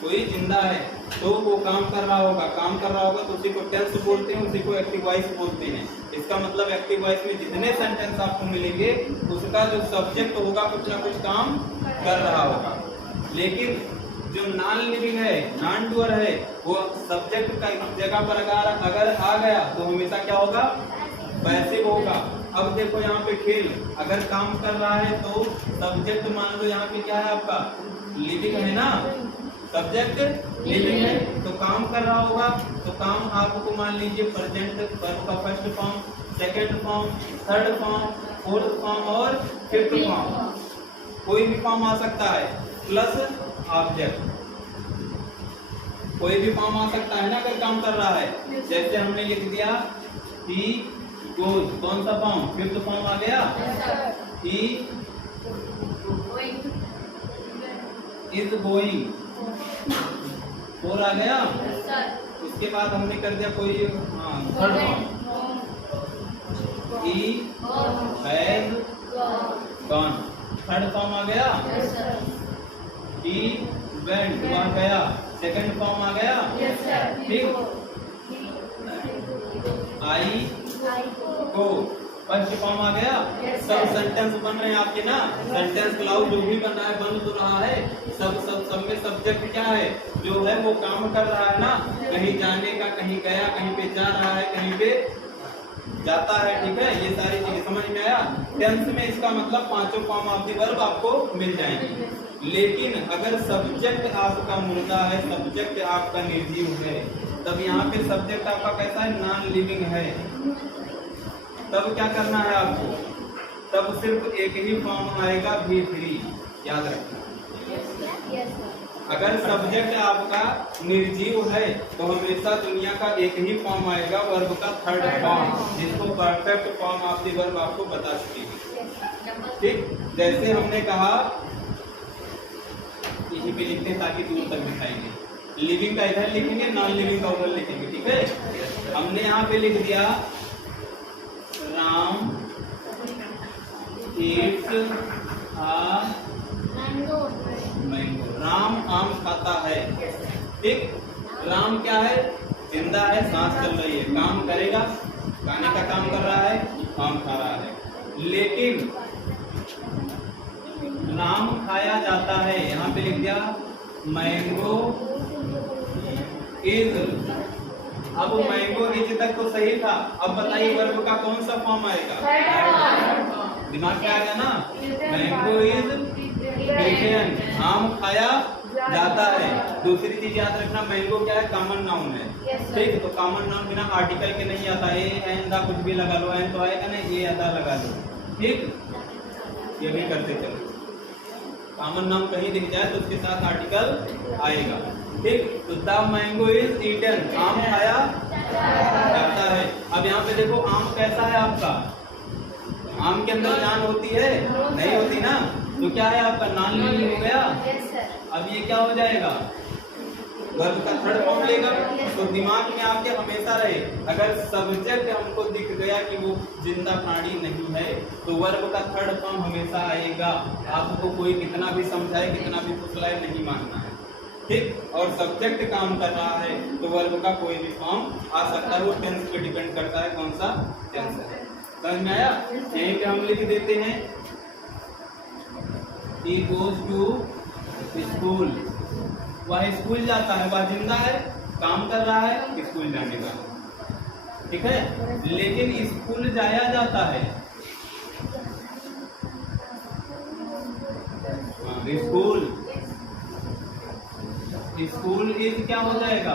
कोई जिंदा है, तो वो काम कर रहा होगा, काम कर रहा होगा तो उसी को टेंस बोलते हैं, उसी को एक्टिव वॉइस बोलते हैं। इसका मतलब एक्टिव वॉइस में जितने सेंटेंस आपको मिलेंगे उसका जो सब्जेक्ट होगा कुछ ना कुछ काम कर रहा होगा। लेकिन जो नॉन लिविंग है, नॉन डूअर है, वो सब्जेक्ट का जगह पर अगर आ गया तो हमेशा क्या होगा, पैसिव होगा। अब देखो यहाँ पे खेल, अगर काम कर रहा है तो सब्जेक्ट मान लो यहाँ पे क्या है आपका, लिविंग है ना, सब्जेक्ट लिविंग है तो काम कर रहा होगा। तो काम आपको मान लीजिए प्रेजेंट वर्ब का first form, second form, third form, fourth form और फिफ्थ फॉर्म, कोई भी फॉर्म आ सकता है, प्लस ऑब्जेक्ट, कोई भी फॉर्म आ सकता है ना अगर काम कर रहा है। जैसे हमने लिख दिया ही गोज, कौन सा फॉर्म, फिफ्थ फॉर्म आ गया, ही इज गोइंग, 4 आ गया। उसके बाद हमने कर दिया कोई third form, he has gone, third form आ गया। ही वेंट, वह गया, सेकंड फॉर्म आ गया। ठीक, आई को, फर्स्ट फॉर्म आ गया। सब सेंटेंस बन रहे हैं आपके ना, सेंटेंस क्लाउड जो भी बन रहा है, बन तो रहा है, सब में सब्जेक्ट क्या है, जो है वो काम कर रहा है ना, कहीं जाने का, कहीं गया, कहीं पे जा रहा है, कहीं पे जाता है। ठीक है, ये सारी चीजें समझ में आया। टेंस में इसका मतलब पांचों फॉर्म ऑफ द वर्ब आपको मिल जाएंगे। लेकिन अगर सब्जेक्ट आपका मुर्दा है, सब्जेक्ट आपका निर्जीव है, तब यहाँ पे सब्जेक्ट आपका कैसा है, नॉन लिविंग है, तब क्या करना है आपको, तब सिर्फ एक ही फॉर्म आएगा, V3, याद रखना। अगर सब्जेक्ट आपका निर्जीव है तो हमेशा दुनिया का एक ही फॉर्म आएगा, वर्ब का थर्ड फॉर्म, जिसको perfect form of the verb आपको बता चुकी है। ठीक, जैसे हमने कहा, यहीं पे लिखते हैं ताकि दूर तक दिखाएंगे, लिविंग का इधर लिखेंगे, नॉन लिविंग का उधर लिखेंगे। ठीक है, हमने यहाँ पे लिख दिया राम ईट्स मैंगो, राम आम खाता है। ठीक, राम क्या है, जिंदा है, सांस चल रही है, काम करेगा, खाने का काम कर रहा है, आम खा रहा है। लेकिन राम खाया जाता है, यहाँ पे लिख दिया मैंगो इज। अब मैंगो इज तक तो सही था, अब बताइए वर्ब का कौन सा फॉर्म आएगा, दिमाग में आएगा ना, मैंगो इज इटेन, आम खाया जाता है। दूसरी चीज याद रखना, मैंगो क्या है, कॉमन नाउन है। ठीक, तो कॉमन नाउन बिना आर्टिकल के नहीं आता, ए एन दा कुछ भी लगा लो, एन तो आएगा नहीं, ये अदा लगा लो। ठीक, ये भी करते चलो, कॉमन नाउन कहीं दिख जाए तो उसके साथ आर्टिकल आएगा। ठीक, तो द मैंगो इज ईटन, आम खाया जाता है। अब यहाँ पे देखो, आम कैसा है आपका, आम के अंदर जान होती है, नहीं होती ना, तो क्या है आपका, नॉन लिविंग हो गया। अब ये क्या हो जाएगा, वर्ब का थर्ड फॉर्म लेगा। तो दिमाग में आपके हमेशा रहे, अगर सब्जेक्ट हमको दिख गया कि वो जिंदा प्राणी नहीं है तो वर्ब का थर्ड फॉर्म हमेशा आएगा। आपको कोई कितना भी समझाए, कितना भी फुसलाए, नहीं मानना है, ठीक। और सब्जेक्ट काम कर रहा है तो वर्ब का कोई भी फॉर्म आ सकता है, वो टेंस पे डिपेंड करता है कौन सा टेंस है। समझ में आया? यहीं पे हम लिख देते हैं he goes to school, वह स्कूल जाता है, वह जिंदा है, काम कर रहा है, स्कूल जाने का, ठीक है। लेकिन स्कूल जाया जाता है, स्कूल, स्कूल इज क्या हो जाएगा,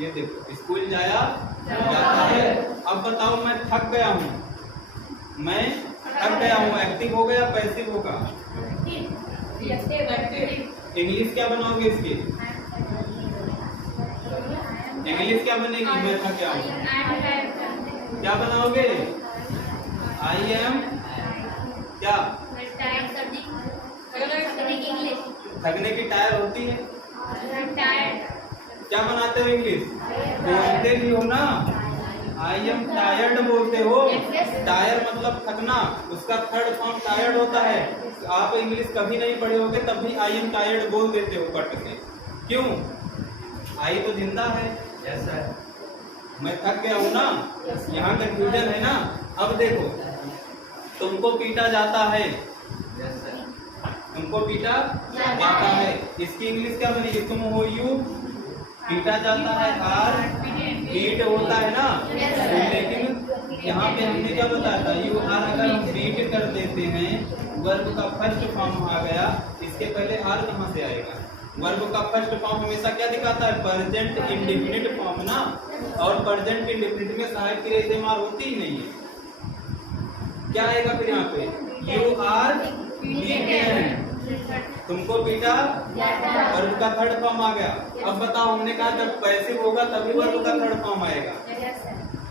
ये देखो स्कूल जाया जाता है। अब बताओ मैं थक गया हूँ, मैं थक गया हूँ, एक्टिव हो गया पैसिव होगा? इंग्लिश क्या बनाओगे इसकी? इंग्लिश क्या बनेगी? मैं थक गया हूँ, क्या बनाओगे? आई एम क्या? थकने की टायर होती है, क्या बनाते हो इंग्लिश? बोलते भी हो ना, आई एम टायर्ड बोलते हो। टायर मतलब थकना, उसका थर्ड फॉर्म टायर्ड होता है। आप इंग्लिश कभी नहीं पढ़े होगे तब भी आई एम टायर्ड बोल देते हो कट के, क्यों? आई तो जिंदा है, मैं थक गया हूँ ना, यहाँ कंफ्यूजन है ना। अब देखो, तुमको पीटा जाता है, तुमको पीटा जाता है, इसकी इंग्लिश क्या बनेगी? तुम हो यू, पीटा जाता है आर, बीट होता है ना। लेकिन यहाँ पे हमने क्या बताया था, यू आर अगर हम बीट कर देते हैं, वर्ब का फर्स्ट फॉर्म आ गया, इसके पहले आर कहाँ से आएगा? वर्ब का फर्स्ट फॉर्म हमेशा क्या दिखाता है? प्रेजेंट इंडेफिनिट फॉर्म ना, और प्रेजेंट इंडेफिनिट में सहायक क्रिया इस्तेमाल होती ही नहीं है। क्या आएगा फिर यहाँ पे? यू आर बीटन, तुमको पीटा, वर्ब का थर्ड फॉर्म आ गया। अब बताओ, हमने कहा जब पैसिव होगा तभी वर्ब का थर्ड फॉर्म आएगा,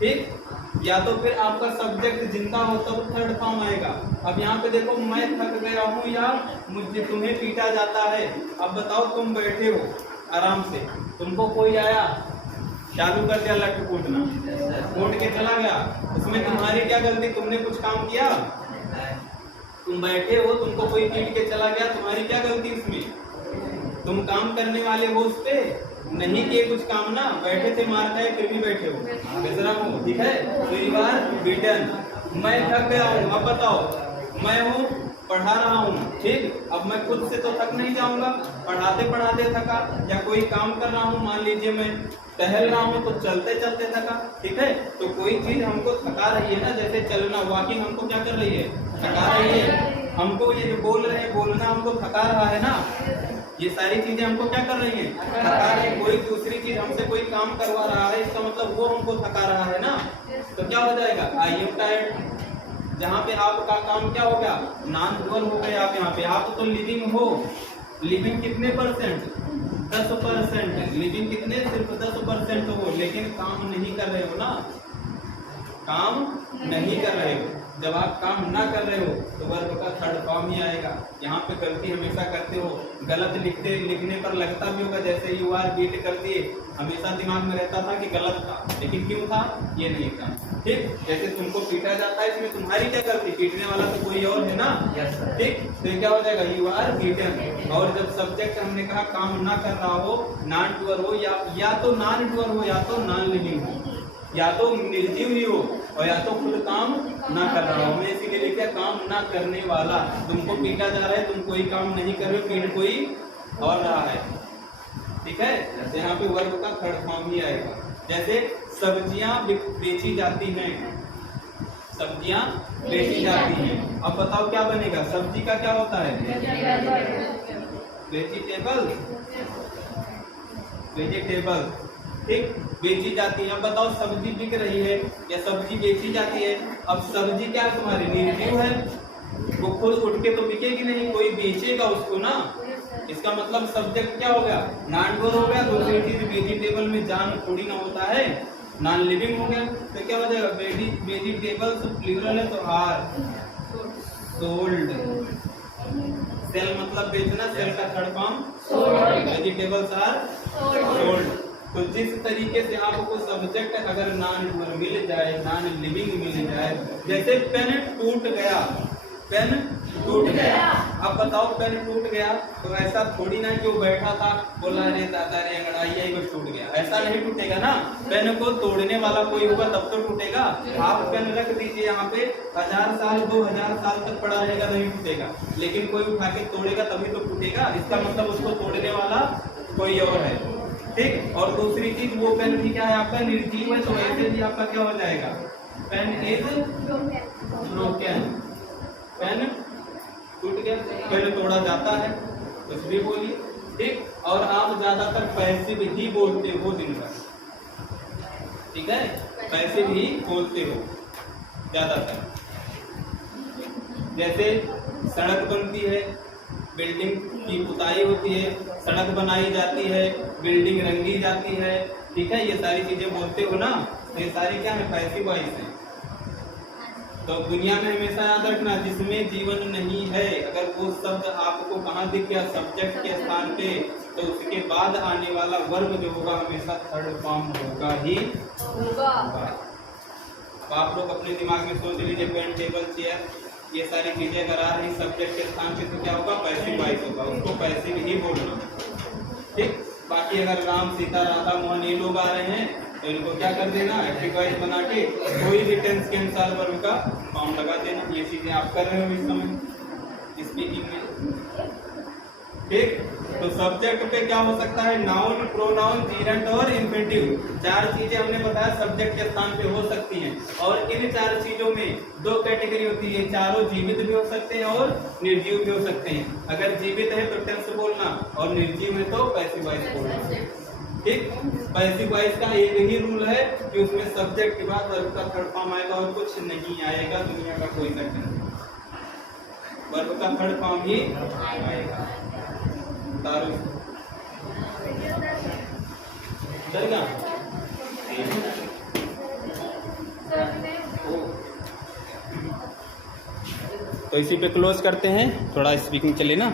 ठीक। या तो फिर आपका सब्जेक्ट जिंदा हो तब थर्ड फॉर्म आएगा। अब यहाँ पे देखो, मैं थक गया हूँ या मुझे तुम्हें पीटा जाता है। अब बताओ, तुम बैठे हो आराम से, तुमको कोई आया, चालू कर दिया लट कूटना, कूट के चला गया, उसमें तुम्हारी क्या गलती? तुमने कुछ काम किया? तुम बैठे हो, तुमको कोई पीट के चला गया, तुम्हारी क्या गलती इसमें? तुम काम करने वाले हो, उस पे नहीं किए कुछ काम ना, बैठे थे, मार खाए फिर भी बैठे हो, बेसरा हो, ठीक है। तो यू आर बीटन, मैं थक गया हूँ। अब बताओ, मैं हूँ, पढ़ा रहा हूँ, ठीक। अब मैं खुद से तो थक नहीं जाऊंगा, पढ़ाते पढ़ाते थका, या कोई काम कर रहा हूँ, मान लीजिए मैं टहल रहा हूँ तो चलते चलते थका, ठीक है। तो कोई चीज हमको थका रही है ना, जैसे चलना, वॉकिंग हमको क्या कर रही है? थका रही है। हमको ये जो बोल रहे हैं, बोलना हमको थका रहा है ना, ये सारी चीजें हमको क्या कर रही हैं? थका रही है। कोई दूसरी चीज हमसे कोई काम करवा रहा है, इसका मतलब वो हमको थका रहा है ना, तो क्या हो जाएगा? I am tired. जहाँ पे आपका काम क्या हो गया? नॉन डूअर हो गए। आप यहाँ पे, आप तो लिविंग हो, लिविंग कितने परसेंट? 10%। लिविंग कितने? सिर्फ 10% हो, लेकिन काम नहीं कर रहे हो ना, काम नहीं कर रहे हो। जब आप काम ना कर रहे हो तो वर्ब का थर्ड फॉर्म ही आएगा। यहाँ पे गलती हमेशा करते हो, गलत लिखने पर लगता भी होगा, जैसे यू आर बीट कर दिए, हमेशा दिमाग में रहता था कि गलत था, लेकिन क्यों था? ये नहीं था, ठीक। जैसे तुमको पीटा जाता है, इसमें तुम्हारी क्या गलती? पीटने वाला तो कोई और है ना, ठीक। तो क्या हो जाएगा? You are beaten. और जब सब्जेक्ट हमने कहा काम ना कर रहा हो, नॉन डूअर हो, या तो नॉन डूअर हो, या तो नॉन लिविंग हो, या तो निर्जीव ही हो, और या तो खुद काम ना कर रहा हो। मैं इसीलिए लिखा काम ना करने वाला। तुमको पीटा जा रहा है, तुम कोई काम नहीं कर रहे हो, पीट कोई और रहा है, ठीक है। तो यहाँ पे वर्ब का थर्ड फॉर्म ही आएगा। जैसे सब्जियां बेची जाती हैं, सब्जियां बेची जाती हैं। अब बताओ क्या बनेगा? सब्जी का क्या होता है? वेजिटेबल, वेजिटेबल, ठीक। बेची जाती है। अब बताओ, सब्जी बिक रही है या सब्जी बेची जाती है। अब सब्जी क्या तुम्हारी? निर्जीव है, वो खुद उठ के तो बिकेगी नहीं, कोई बेचेगा उसको ना। इसका मतलब सब्जेक्ट क्या हो गया? नॉन डूअर हो गया। दूसरी चीज, वेजिटेबल में जान थोड़ी ना होता है, नॉन लिविंग हो गया। तो क्या हो जाएगा? वेजिटेबल्स प्लूरल है तो आर सोल्ड, सेल मतलब बेचना, सेल का third form vegetables are sold. तो जिस तरीके से आपको सब्जेक्ट अगर नॉन मिल जाए, नॉन लिविंग मिल जाए, जैसे पेन टूट गया, पेन टूट गया, अब बताओ पेन टूट गया तो ऐसा थोड़ी ना कि वो बैठा था बोला अरे दादा रे अंगड़ाई आई बस टूट गया, ऐसा नहीं टूटेगा ना। पेन को तोड़ने वाला कोई होगा तब तो टूटेगा। आप पेन रख दीजिए यहाँ पे 1000 साल 2000 साल तक पड़ा रहेगा, नहीं टूटेगा, लेकिन कोई उठा के तोड़ेगा तभी तो टूटेगा। इसका मतलब उसको तोड़ने वाला कोई और है, ठीक। और दूसरी चीज वो पेन भी क्या है आपका निर्जीव है, तो ऐसे भी आपका क्या हो जाएगा, पेन इज ब्रोकन, पेन टूट गया, पेन तोड़ा जाता है, कुछ भी बोलिए, ठीक। और आप ज्यादातर पैसिव ही बोलते हो दिन भर, ठीक है, पैसिव ही बोलते हो ज्यादातर। जैसे सड़क बनती है, बिल्डिंग की पुताई होती है, सड़क बनाई जाती है, बिल्डिंग रंगी जाती है, ठीक है, ये सारी चीजें बोलते हो ना, ये सारी क्या है, पैसिव वॉइस है। तो दुनिया में हमेशा याद रखना, जिसमें जीवन नहीं है, अगर वो शब्द आपको कहाँ दिख गया, सब्जेक्ट के स्थान पे, तो उसके बाद आने वाला वर्ब जो होगा हमेशा थर्ड फॉर्म होगा ही होगा। तो आप लोग अपने दिमाग में सोच लीजिए, पेन टेबल चेयर ये सारी चीजें अगर आ रही सब्जेक्ट के स्थान पे तो क्या होगा, पैसिव वॉइस होगा, उसको पैसिव ही बोलना, ठीक। बाकी अगर राम सीता राधा मोहन ये लोग आ रहे हैं तो इनको क्या कर देना, एक्टिव वॉइस बना के कोई भी टेंस के अनुसार वर्ब का फॉर्म लगा देना। ये चीजें आप कर रहे हो इस समय स्पीकिंग में, ठीक। तो सब्जेक्ट पे क्या हो सकता है, नाउन, प्रोनाउन, जीरेंट और इंफिनिटिव, चार चीजें हमने बताया सब्जेक्ट के स्थान पे हो सकती हैं। और इन चार चीजों में दो कैटेगरी होती है, चारों जीवित भी हो सकते हैं और निर्जीव भी हो सकते हैं। अगर जीवित है तो टेंस बोलना और निर्जीव है तो पैसिव वॉइस बोलना, ठीक। पैसिव वॉइस का एक ही रूल है कि उसमें सब्जेक्ट के बाद वर्ब का थर्ड फॉर्म आएगा और कुछ नहीं आएगा, दुनिया का कोई सेकंड, वर्ब का थर्ड फॉर्म ही आएगा। दारू चलेगा, तो इसी पे क्लोज करते हैं, थोड़ा स्पीकिंग चले ना।